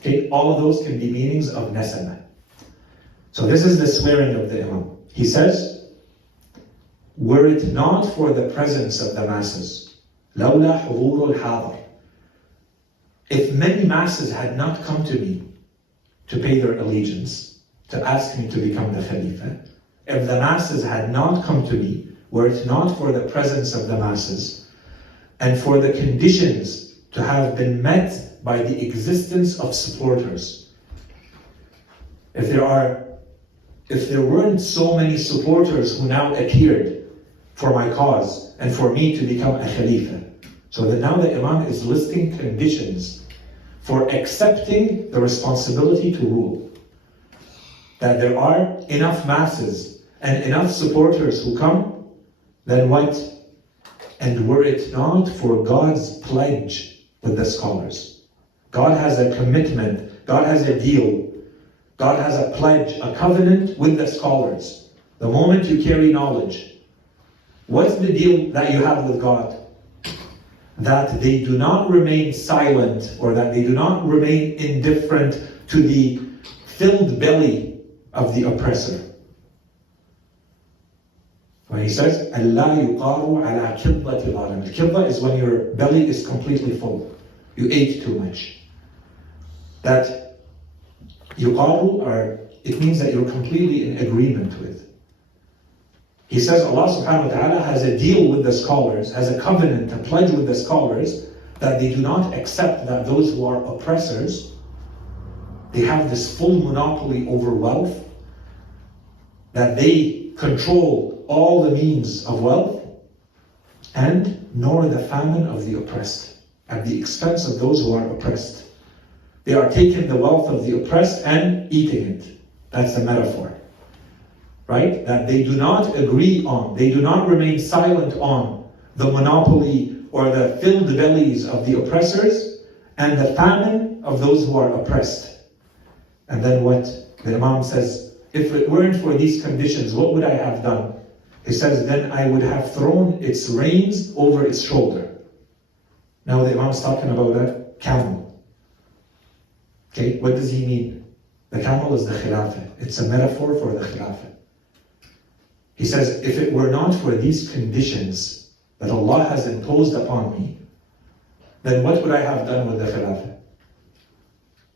Okay, all of those can be meanings of nasama. So this is the swearing of the Imam. He says, were it not for the presence of the masses, لولا حضور الحاضر. If many masses had not come to me to pay their allegiance, to ask me to become the Khalifa, if the masses had not come to me, were it not for the presence of the masses, and for the conditions to have been met by the existence of supporters. If there weren't so many supporters who now appeared for my cause and for me to become a Khalifa. So that now the Imam is listing conditions for accepting the responsibility to rule. That there are enough masses and enough supporters who come, then what? And were it not for God's pledge with the scholars. God has a commitment, God has a deal, God has a pledge, a covenant with the scholars. The moment you carry knowledge, what's the deal that you have with God? That they do not remain silent, or that they do not remain indifferent to the filled belly of the oppressor. When he says, أَلَّا يُقَارُوا عَلَىٰ كِظَّةِ ظَالِمٍ. Kidda is when your belly is completely full. You ate too much. That yuqaru, it means that you're completely in agreement with. He says Allah subhanahu wa ta'ala has a deal with the scholars, has a covenant, a pledge with the scholars, that they do not accept that those who are oppressors, they have this full monopoly over wealth, that they control all the means of wealth, and nor the famine of the oppressed, at the expense of those who are oppressed. They are taking the wealth of the oppressed and eating it. That's the metaphor. Right? That they do not agree on, they do not remain silent on the monopoly or the filled bellies of the oppressors and the famine of those who are oppressed. And then what? The Imam says, if it weren't for these conditions, what would I have done? He says, then I would have thrown its reins over its shoulder. Now the Imam is talking about a camel. Okay, what does he mean? The camel is the Khilafah. It's a metaphor for the Khilafah. He says, if it were not for these conditions that Allah has imposed upon me, then what would I have done with the Khilafah?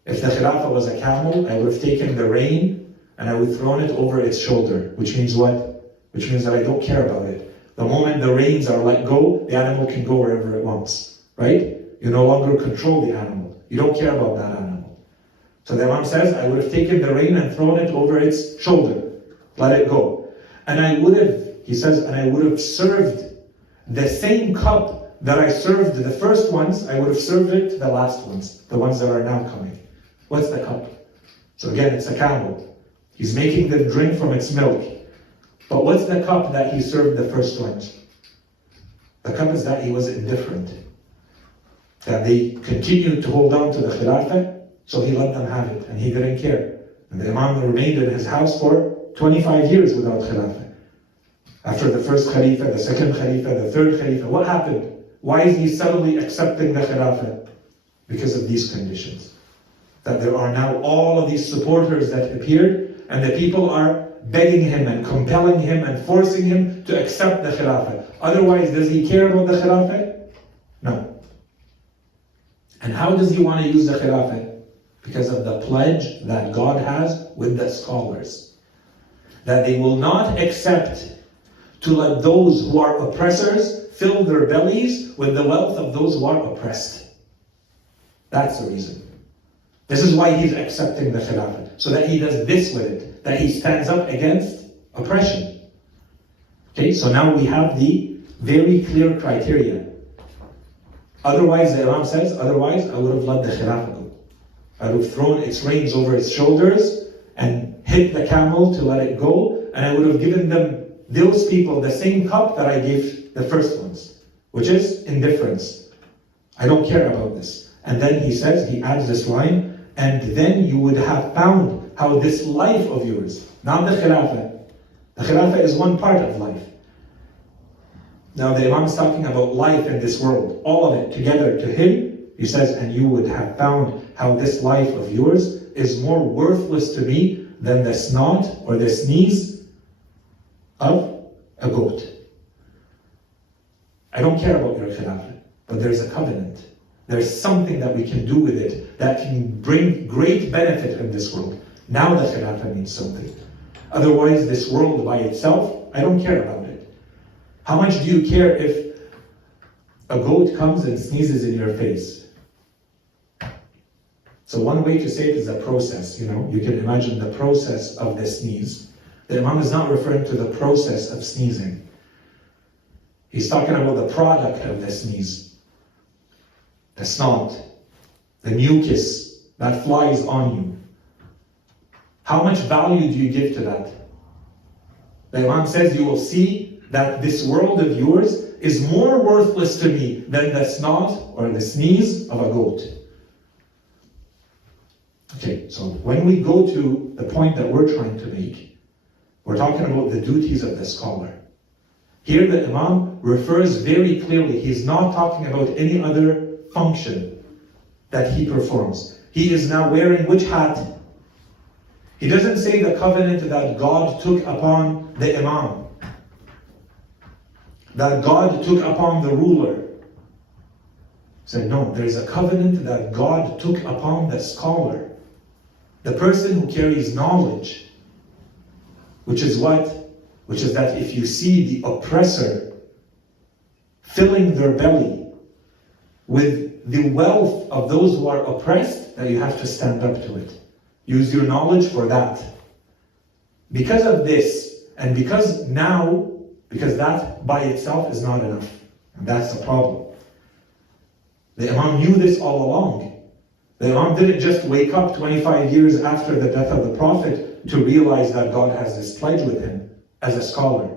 If the Khilafah was a camel, I would have taken the rein and I would have thrown it over its shoulder. Which means what? Which means that I don't care about it. The moment the reins are let go, the animal can go wherever it wants. Right? You no longer control the animal. You don't care about that animal. So the Imam says, I would have taken the rain and thrown it over its shoulder. Let it go. And I would have, he says, and I would have served the same cup that I served the first ones, I would have served it to the last ones, the ones that are now coming. What's the cup? So again, it's a camel. He's making them drink from its milk. But what's the cup that he served the first ones? The cup is that he was indifferent. That they continued to hold on to the Khilafah, so he let them have it, and he didn't care. And the Imam remained in his house for 25 years without Khilafah. After the first Khalifa, the second Khalifa, the third Khalifa, what happened? Why is he suddenly accepting the Khilafah? Because of these conditions. That there are now all of these supporters that appeared, and the people are begging him and compelling him and forcing him to accept the Khilafah. Otherwise, does he care about the Khilafah? No. And how does he want to use the Khilafah? Because of the pledge that God has with the scholars. That they will not accept to let those who are oppressors fill their bellies with the wealth of those who are oppressed. That's the reason. This is why he's accepting the Khilafah, so that he does this with it, that he stands up against oppression. Okay, so now we have the very clear criteria. Otherwise, the Imam says, otherwise I would have let the Khilafah go. I would have thrown its reins over its shoulders and hit the camel to let it go, and I would have given them, those people, the same cup that I gave the first ones, which is indifference. I don't care about this. And then he says, he adds this line, and then you would have found how this life of yours, not the Khilafah is one part of life. Now the Imam is talking about life in this world, all of it together to him. He says, and you would have found how this life of yours is more worthless to me than the snot or the sneeze of a goat. I don't care about your Khilafah, but there's a covenant. There's something that we can do with it that can bring great benefit in this world. Now the Khilafah means something. Otherwise, this world by itself, I don't care about it. How much do you care if a goat comes and sneezes in your face? So one way to say it is a process, you can imagine the process of the sneeze. The Imam is not referring to the process of sneezing. He's talking about the product of the sneeze. The snot, the mucus that flies on you. How much value do you give to that? The Imam says you will see that this world of yours is more worthless to me than the snot or the sneeze of a goat. Okay, so when we go to the point that we're trying to make, we're talking about the duties of the scholar. Here the Imam refers very clearly, he's not talking about any other function that he performs. He is now wearing which hat? He doesn't say the covenant that God took upon the Imam, that God took upon the ruler. Say no, there is a covenant that God took upon the scholar, the person who carries knowledge, which is what? Which is that if you see the oppressor filling their belly with the wealth of those who are oppressed, that you have to stand up to it. Use your knowledge for that. Because of this, and because that by itself is not enough. And that's the problem. The Imam knew this all along. The Imam didn't just wake up 25 years after the death of the Prophet to realize that God has this pledge with him as a scholar.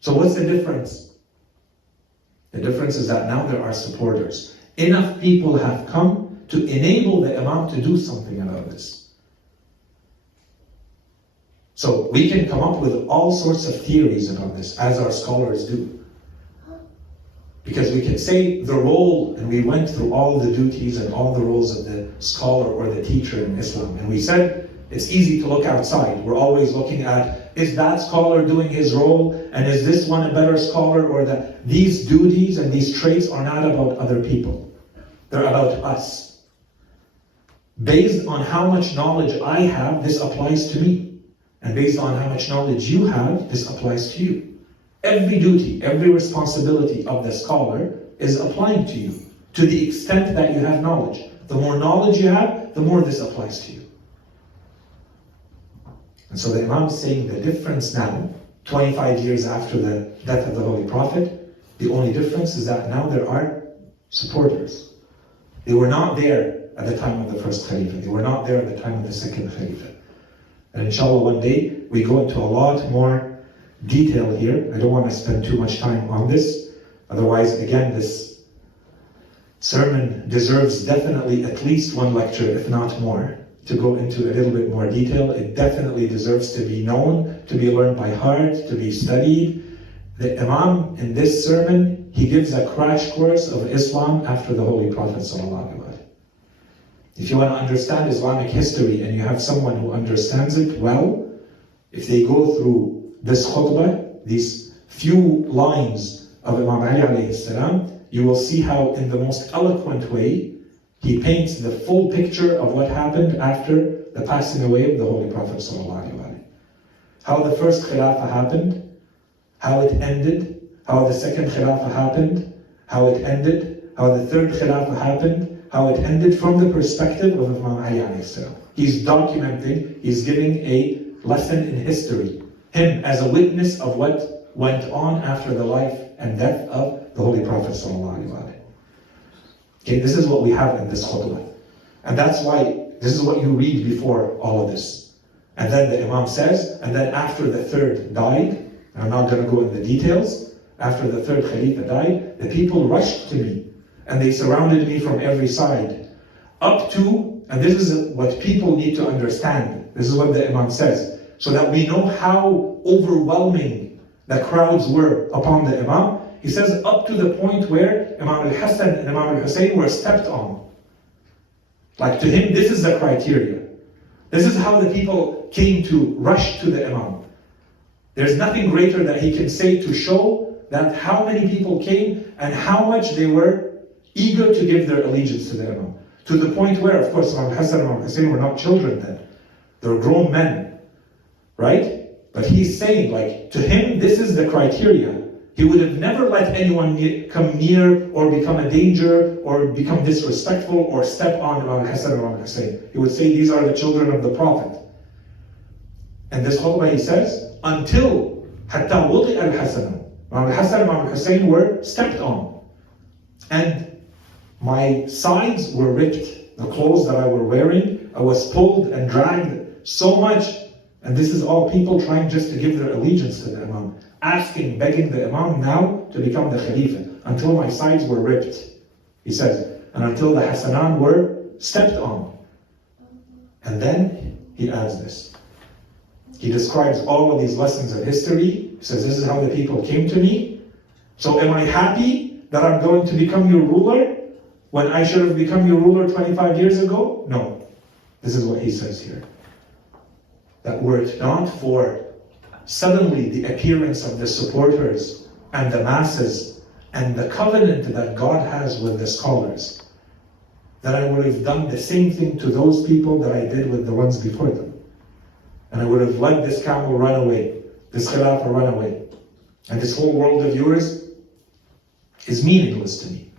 So what's the difference? The difference is that now there are supporters. Enough people have come to enable the Imam to do something about this. So we can come up with all sorts of theories about this, as our scholars do. Because we can say the role, and we went through all the duties and all the roles of the scholar or the teacher in Islam. And we said, it's easy to look outside. We're always looking at, is that scholar doing his role? And is this one a better scholar? Or that these duties and these traits are not about other people. They're about us. Based on how much knowledge I have, this applies to me. And based on how much knowledge you have, this applies to you. Every duty, every responsibility of the scholar is applying to you, to the extent that you have knowledge. the more knowledge you have, the more this applies to you. And so the Imam is saying the difference now, 25 years after the death of the Holy Prophet, the only difference is that now there are supporters. They were not there at the time of the first Khalifa. They were not there at the time of the second Khalifa. And inshallah one day we go into a lot more detail here. I don't want to spend too much time on this. Otherwise, again, this sermon deserves definitely at least one lecture, if not more, to go into a little bit more detail. It definitely deserves to be known, to be learned by heart, to be studied. The Imam in this sermon, he gives a crash course of Islam after the Holy Prophet ﷺ. If you want to understand Islamic history and you have someone who understands it well, if they go through this khutbah, these few lines of Imam Ali alayhi salam, you will see how in the most eloquent way he paints the full picture of what happened after the passing away of the Holy Prophet ﷺ. How the first Khilafah happened, how it ended, how the second Khilafah happened, how it ended, how the third Khilafah happened, how it ended from the perspective of Imam Ali alayhi salam. He's documenting, he's giving a lesson in history. Him as a witness of what went on after the life and death of the Holy Prophet ﷺ. Okay, this is what we have in this khutbah. And that's why this is what you read before all of this. And then the Imam says, and then after the third died, I'm not going to go into the details, after the third Khalifa died, the people rushed to me and they surrounded me from every side. Up to, and this is what people need to understand, this is what the Imam says, so that we know how overwhelming the crowds were upon the Imam. He says up to the point where Imam al-Hasan and Imam al-Hussein were stepped on. Like to him, this is the criteria. This is how the people came to rush to the Imam. There's nothing greater that he can say to show that how many people came and how much they were eager to give their allegiance to the Imam. To the point where, of course, Imam al-Hasan and Imam al-Hussein were not children then. They were grown men. Right? But he's saying, like, to him, this is the criteria. He would have never let anyone come near or become a danger or become disrespectful or step on Imam al-Hasan or Imam al-Hussein. He would say, these are the children of the Prophet. And this khutbah he says, until حَتَّى وُضِئَ الْحَسَنُ, Imam al-Hasan and Imam al-Hussein were stepped on. And my sides were ripped. The clothes that I were wearing, I was pulled and dragged so much. And this is all people trying just to give their allegiance to the Imam. Asking, begging the Imam now to become the Khalifa. Until my sides were ripped, he says. And until the Hasanan were stepped on. And then he adds this. He describes all of these lessons of history. He says, this is how the people came to me. So am I happy that I'm going to become your ruler when I should have become your ruler 25 years ago? No. This is what he says here. That were it not for suddenly the appearance of the supporters and the masses and the covenant that God has with the scholars, that I would have done the same thing to those people that I did with the ones before them. And I would have let this camel run away, this Khilafah run away. And this whole world of yours is meaningless to me.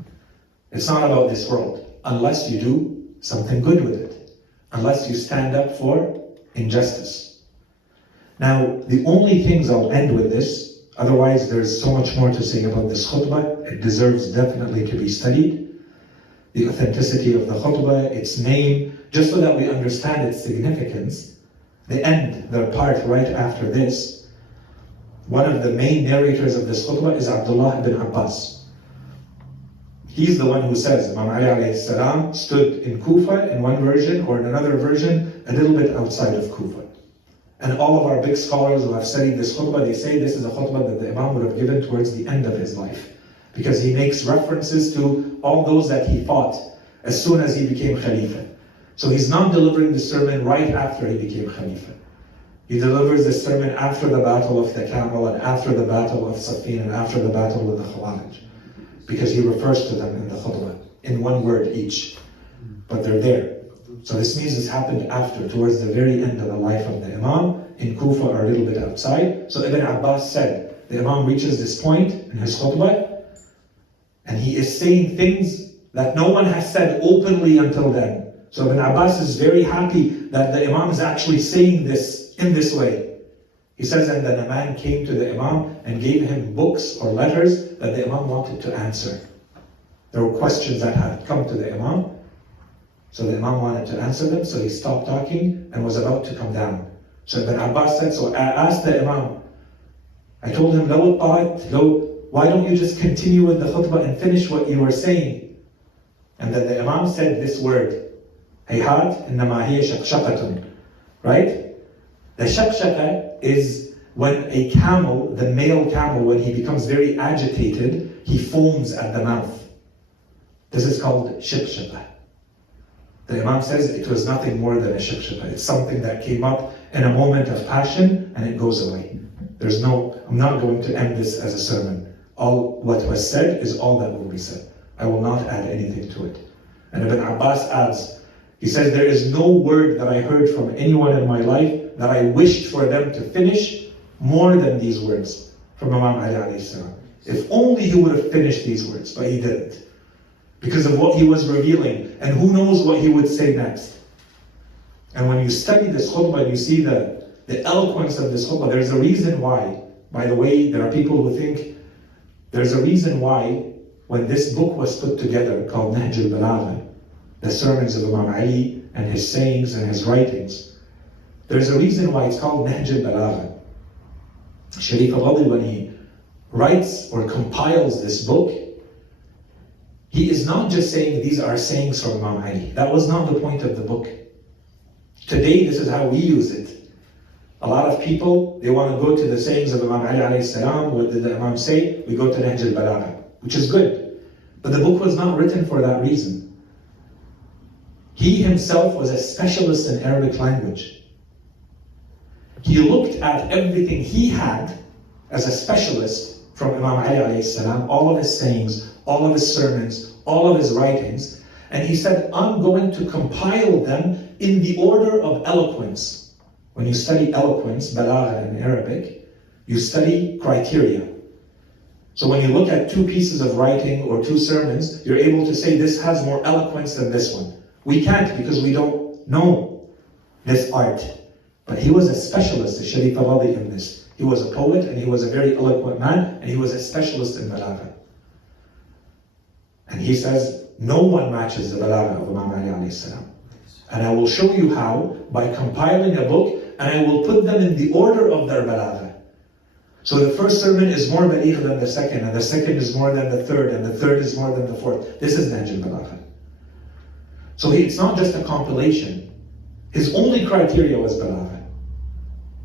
It's not about this world, unless you do something good with it. Unless you stand up for injustice. Now, the only things I'll end with this, otherwise there's so much more to say about this khutbah, it deserves definitely to be studied. The authenticity of the khutbah, its name, just so that we understand its significance. The end, the part right after this, one of the main narrators of this khutbah is Abdullah ibn Abbas. He's the one who says, Imam Ali alayhi salam stood in Kufa in one version, or in another version, a little bit outside of Kufa. And all of our big scholars who have studied this khutbah, they say this is a khutbah that the Imam would have given towards the end of his life. Because he makes references to all those that he fought as soon as he became Khalifa. So he's not delivering the sermon right after he became Khalifa. He delivers the sermon after the battle of the Camel and after the battle of Safin and after the battle with the Khawarij. Because he refers to them in the khutbah, in one word each. But they're there. So this means this happened after, towards the very end of the life of the Imam, in Kufa or a little bit outside. So Ibn Abbas said, the Imam reaches this point in his khutbah, and he is saying things that no one has said openly until then. So Ibn Abbas is very happy that the Imam is actually saying this in this way. He says, and then a man came to the Imam and gave him books or letters that the Imam wanted to answer. There were questions that had come to the Imam, so the Imam wanted to answer them, so he stopped talking and was about to come down. So Ibn Abbas said, so I asked the Imam, I told him, why don't you just continue with the khutbah and finish what you were saying? And then the Imam said this word, Hayhat innama hiya shaqshaqatun. Right? The shaqshaqa is when a camel, the male camel, when he becomes very agitated, he foams at the mouth. This is called shaqshaqa. The Imam says it was nothing more than a shaqshaqa. It's something that came up in a moment of passion and it goes away. I'm not going to end this as a sermon. All what was said is all that will be said. I will not add anything to it. And Ibn Abbas adds, he says, there is no word that I heard from anyone in my life that I wished for them to finish more than these words from Imam Ali alayhi salam. If only he would have finished these words, but he didn't. Because of what he was revealing, and who knows what he would say next. And when you study this khutbah and you see the eloquence of this khutbah, there's a reason why. By the way, there are people who think there's a reason why when this book was put together called Nahj al-Balagha, the sermons of Imam Ali and his sayings and his writings, there's a reason why it's called Nahj al-Balagha. Sharif al-Ghadi, when he writes or compiles this book, he is not just saying these are sayings from Imam Ali. That was not the point of the book. Today, this is how we use it. A lot of people, they want to go to the sayings of Imam Ali alayhi salam. What did the Imam say? We go to Nahj al-Balagha, which is good. But the book was not written for that reason. He himself was a specialist in Arabic language. He looked at everything he had as a specialist from Imam Ali alayhi salam, all of his sayings, all of his sermons, all of his writings, and he said, I'm going to compile them in the order of eloquence. When you study eloquence, balagha in Arabic, you study criteria. So when you look at two pieces of writing or two sermons, you're able to say this has more eloquence than this one. We can't because we don't know this art. But he was a specialist, Sharif al-Ghadi, in this. He was a poet and he was a very eloquent man and he was a specialist in balagha. And he says, no one matches the balagha of Imam Ali alayhi salam. And I will show you how by compiling a book, and I will put them in the order of their balagha. So the first sermon is more baligh than the second, and the second is more than the third, and the third is more than the fourth. This is Nahj al-Balagha. So it's not just a compilation. His only criteria was balagha.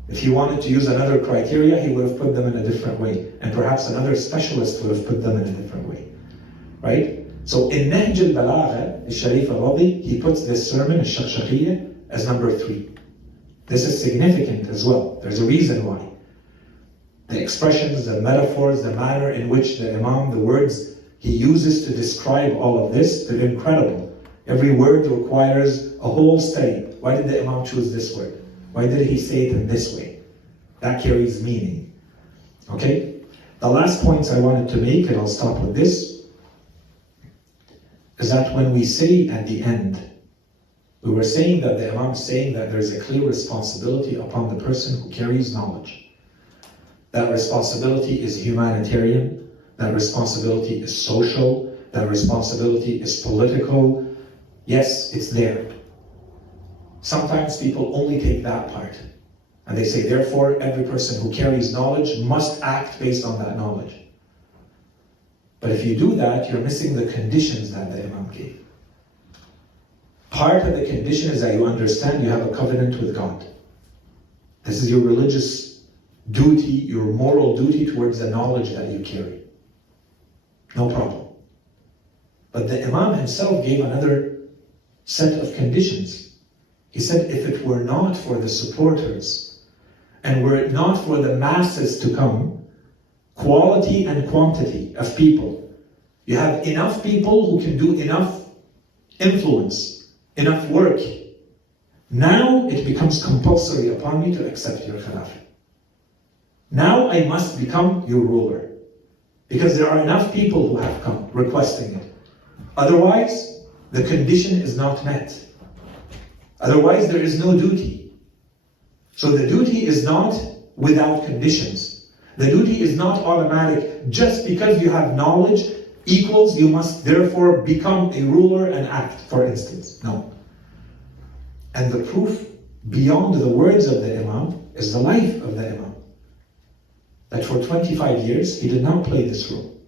If he wanted to use another criteria, he would have put them in a different way. And perhaps another specialist would have put them in a different way. Right? So in Nahj al-Balagha, Sharif al-Ghadi, he puts this sermon, al-Shaqshaqiyya, as number 3. This is significant as well. There's a reason why. The expressions, the metaphors, the manner in which the Imam, the words he uses to describe all of this, they're incredible. Every word requires a whole study. Why did the Imam choose this word? Why did he say it in this way? That carries meaning. Okay? The last points I wanted to make, and I'll stop with this, is that when we say at the end, we were saying that the Imam is saying that there's a clear responsibility upon the person who carries knowledge. That responsibility is humanitarian, that responsibility is social, that responsibility is political. Yes, it's there. Sometimes people only take that part. And they say, therefore, every person who carries knowledge must act based on that knowledge. But if you do that, you're missing the conditions that the Imam gave. Part of the condition is that you understand you have a covenant with God. This is your religious duty, your moral duty towards the knowledge that you carry. No problem. But the Imam himself gave another set of conditions. He said, if it were not for the supporters, and were it not for the masses to come, quality and quantity of people, you have enough people who can do enough influence, enough work. Now it becomes compulsory upon me to accept your khilafah. Now I must become your ruler. Because there are enough people who have come requesting it. Otherwise, the condition is not met. Otherwise, there is no duty. So the duty is not without conditions. The duty is not automatic. Just because you have knowledge equals you must therefore become a ruler and act, for instance. No. And the proof beyond the words of the Imam is the life of the Imam. That for 25 years, he did not play this role.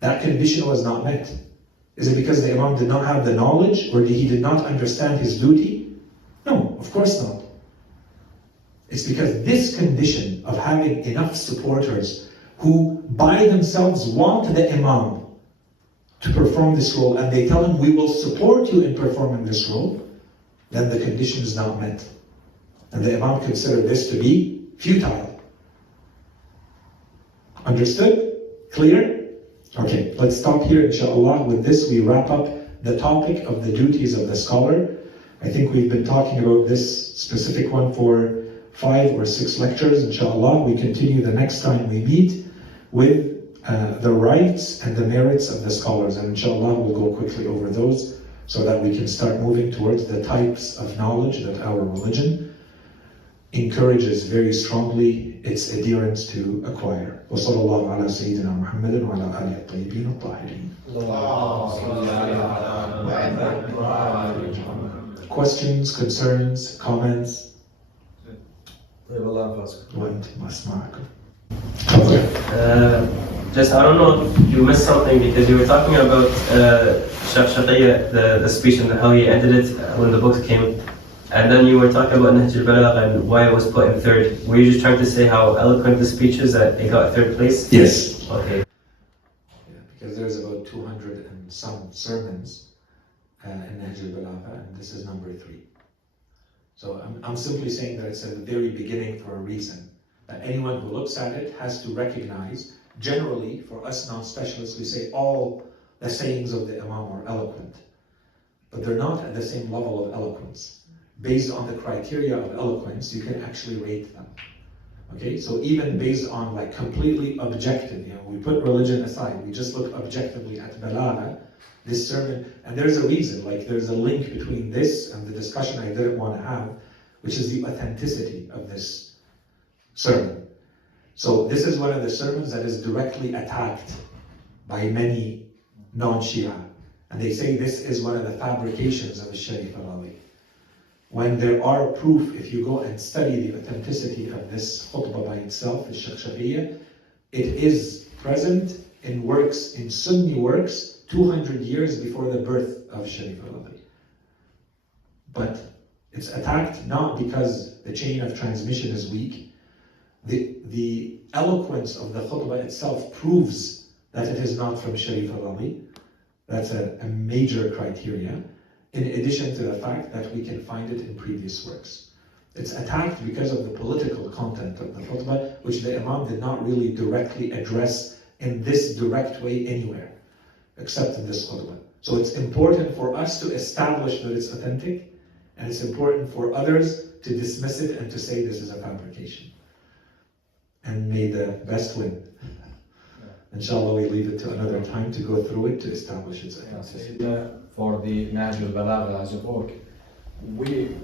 That condition was not met. Is it because the Imam did not have the knowledge, or he did not understand his duty? No, of course not. It's because this condition of having enough supporters who by themselves want the Imam to perform this role, and they tell him, we will support you in performing this role, then the condition is not met. And the Imam considered this to be futile. Understood? Clear? Okay, let's stop here, inshallah. With this, we wrap up the topic of the duties of the scholar. I think we've been talking about this specific one for 5 or 6 lectures, inshallah. We continue the next time we meet with the rights and the merits of the scholars, and inshallah we'll go quickly over those so that we can start moving towards the types of knowledge that our religion encourages very strongly its adherents to acquire. وصلى الله على سيدنا محمد وعلى آله الطيبين الطاهرين. Questions, concerns, comments? Just, I don't know if you missed something, because you were talking about the speech and how he ended it when the book came. And then you were talking about Nahj al-Balagha and why it was put in third. Were you just trying to say how eloquent the speech is that it got third place? Yes. Okay. Yeah, because there's about 200 and some sermons in Nahj al-Balagha, and this is number 3. So I'm simply saying that it's at the very beginning for a reason. That anyone who looks at it has to recognize, generally, for us non-specialists, we say all the sayings of the Imam are eloquent. But they're not at the same level of eloquence. Based on the criteria of eloquence, you can actually rate them. Okay, so even based on like completely objective, we put religion aside, we just look objectively at balagha, this sermon, and there's a reason, like there's a link between this and the discussion I didn't want to have, which is the authenticity of this sermon. So this is one of the sermons that is directly attacked by many non-Shia, and they say this is one of the fabrications of the Sharif al-Ali. When there are proof, if you go and study the authenticity of this khutbah by itself, the Shakhshakhiyya, it is present in works, in Sunni works, 200 years before the birth of Sharif al-Ali. But it's attacked not because the chain of transmission is weak. The eloquence of the khutbah itself proves that it is not from Sharif al-Ali. That's a major criteria, in addition to the fact that we can find it in previous works. It's attacked because of the political content of the khutbah, which the Imam did not really directly address in this direct way anywhere, except in this khutbah. So it's important for us to establish that it's authentic, and it's important for others to dismiss it and to say this is a fabrication. And may the best win. Inshallah, we leave it to another time to go through it to establish its authenticity. For the Nahj al-Balagha as a book, we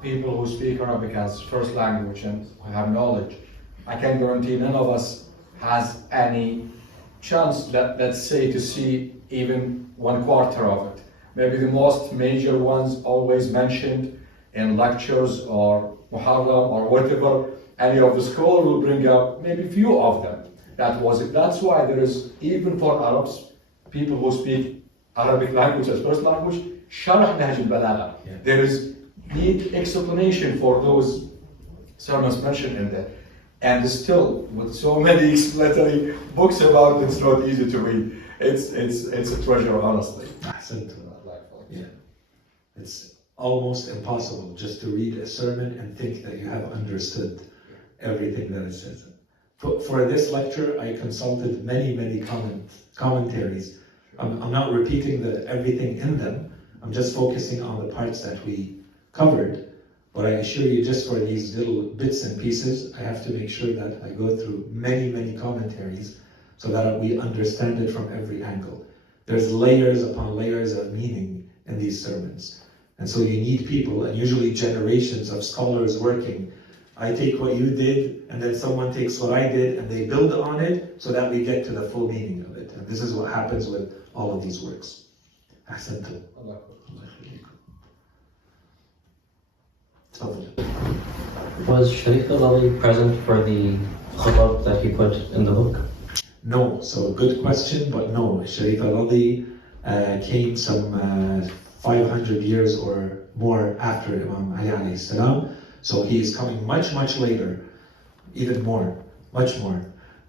people who speak Arabic as first language and who have knowledge, I can guarantee none of us has any chance, let's say, to see even 1/4 of it. Maybe the most major ones always mentioned in lectures or muharram or whatever, any of the scholars will bring up maybe few of them. That was it. That's why there is, even for Arabs, people who speak Arabic language as first language, Sharh Nahj al-Balagha. Yeah. There is neat explanation for those sermons mentioned in there. And still, with so many explanatory books about it, it's not easy to read. It's a treasure, honestly. Yeah. It's almost impossible just to read a sermon and think that you have understood everything that it says. For this lecture, I consulted many commentaries. I'm not repeating everything in them. I'm just focusing on the parts that we covered. But I assure you, just for these little bits and pieces, I have to make sure that I go through many commentaries so that we understand it from every angle. There's layers upon layers of meaning in these sermons. And so you need people, and usually generations of scholars working. I take what you did, and then someone takes what I did, and they build on it so that we get to the full meaning of it. And this is what happens with all of these works. أحسنتم. Was Sharif al-Ali present for the khutbah that he put in the book? No, so good question, but no. Sharif al-Ali came some 500 years or more after Imam Ali alayhi salam. So he is coming much, much later, even more, much more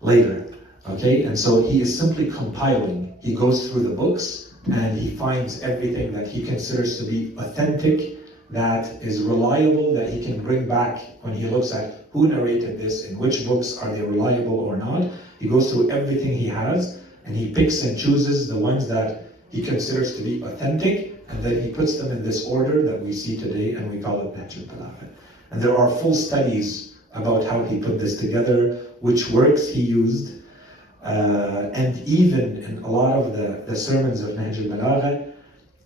later. Okay, and so he is simply compiling. He goes through the books and he finds everything that he considers to be authentic, that is reliable, that he can bring back when he looks at who narrated this, in which books are they reliable or not. He goes through everything he has and he picks and chooses the ones that he considers to be authentic, and then he puts them in this order that we see today, and we call it Nahj al-Balagha. And there are full studies about how he put this together, which works he used, and even in a lot of the sermons of Nahj al-Balagha,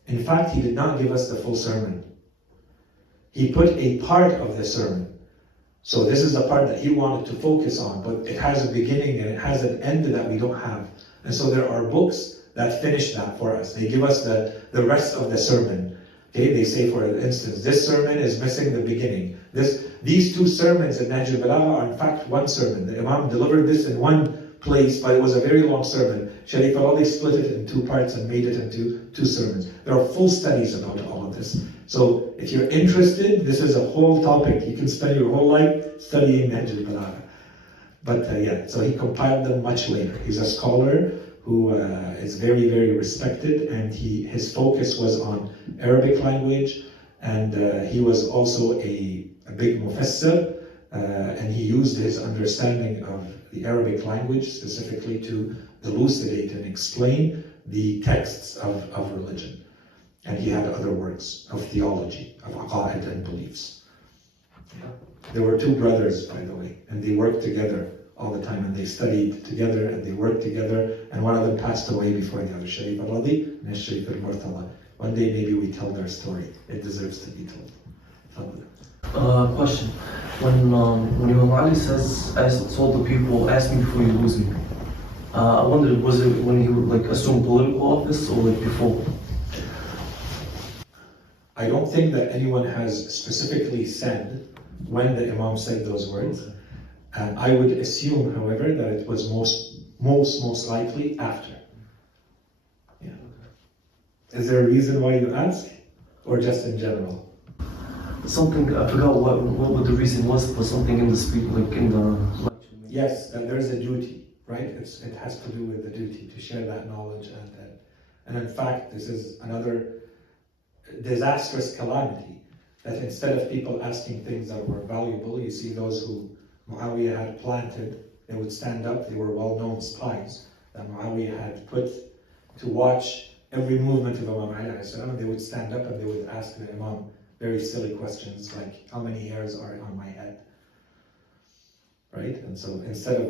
in fact, he did not give us the full sermon. He put a part of the sermon. So this is the part that he wanted to focus on, but it has a beginning and it has an end that we don't have. And so there are books that finish that for us. They give us the rest of the sermon. Okay, they say, for instance, this sermon is missing the beginning. These two sermons in Nahj al-Balagha are in fact one sermon. The Imam delivered this in one place, but it was a very long sermon. Sharif al-Ali split it in two parts and made it into two sermons. There are full studies about all of this. So if you're interested, this is a whole topic. You can spend your whole life studying Nahj al-Balagha. But yeah, so he compiled them much later. He's a scholar who is very, very respected, and his focus was on Arabic language, and he was also a big mufassir, and he used his understanding of the Arabic language specifically to elucidate and explain the texts of religion. And he had other works of theology, of aqa'id and beliefs. There were two brothers, by the way, and they worked together all the time, and they studied together and they worked together, and one of them passed away before the other, Sharif al-Ali and Sharif al-Murtala. One day maybe we tell their story. It deserves to be told. Question. When Imam Ali told the people, ask me before you lose me. I wondered, was it when he would assume political office or before? I don't think that anyone has specifically said when the Imam said those words. I would assume, however, that it was most likely after. Yeah. Is there a reason why you ask, or just in general? Something, I forgot what the reason was, but something in the speech, in the lecture. Yes, that there's a duty, right? It has to do with the duty to share that knowledge, and in fact, this is another disastrous calamity, that instead of people asking things that were valuable, you see those who Muawiyah had planted, they would stand up. They were well-known spies that Muawiyah had put to watch every movement of Imam Ali alayhi salam. They would stand up and they would ask the Imam very silly questions like, how many hairs are on my head? Right? And so instead of,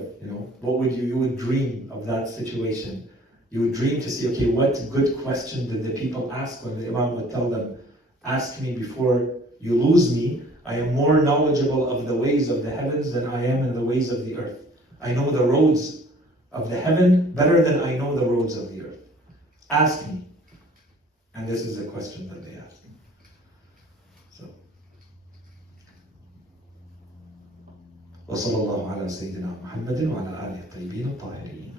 what would you would dream of that situation. You would dream to see, okay, what good question did the people ask when the Imam would tell them, ask me before you lose me. I am more knowledgeable of the ways of the heavens than I am in the ways of the earth. I know the roads of the heaven better than I know the roads of the earth. Ask me. And this is the question that they asked me. So. وصلى الله على سيدنا محمد وعلى آله الطيبين الطاهرين.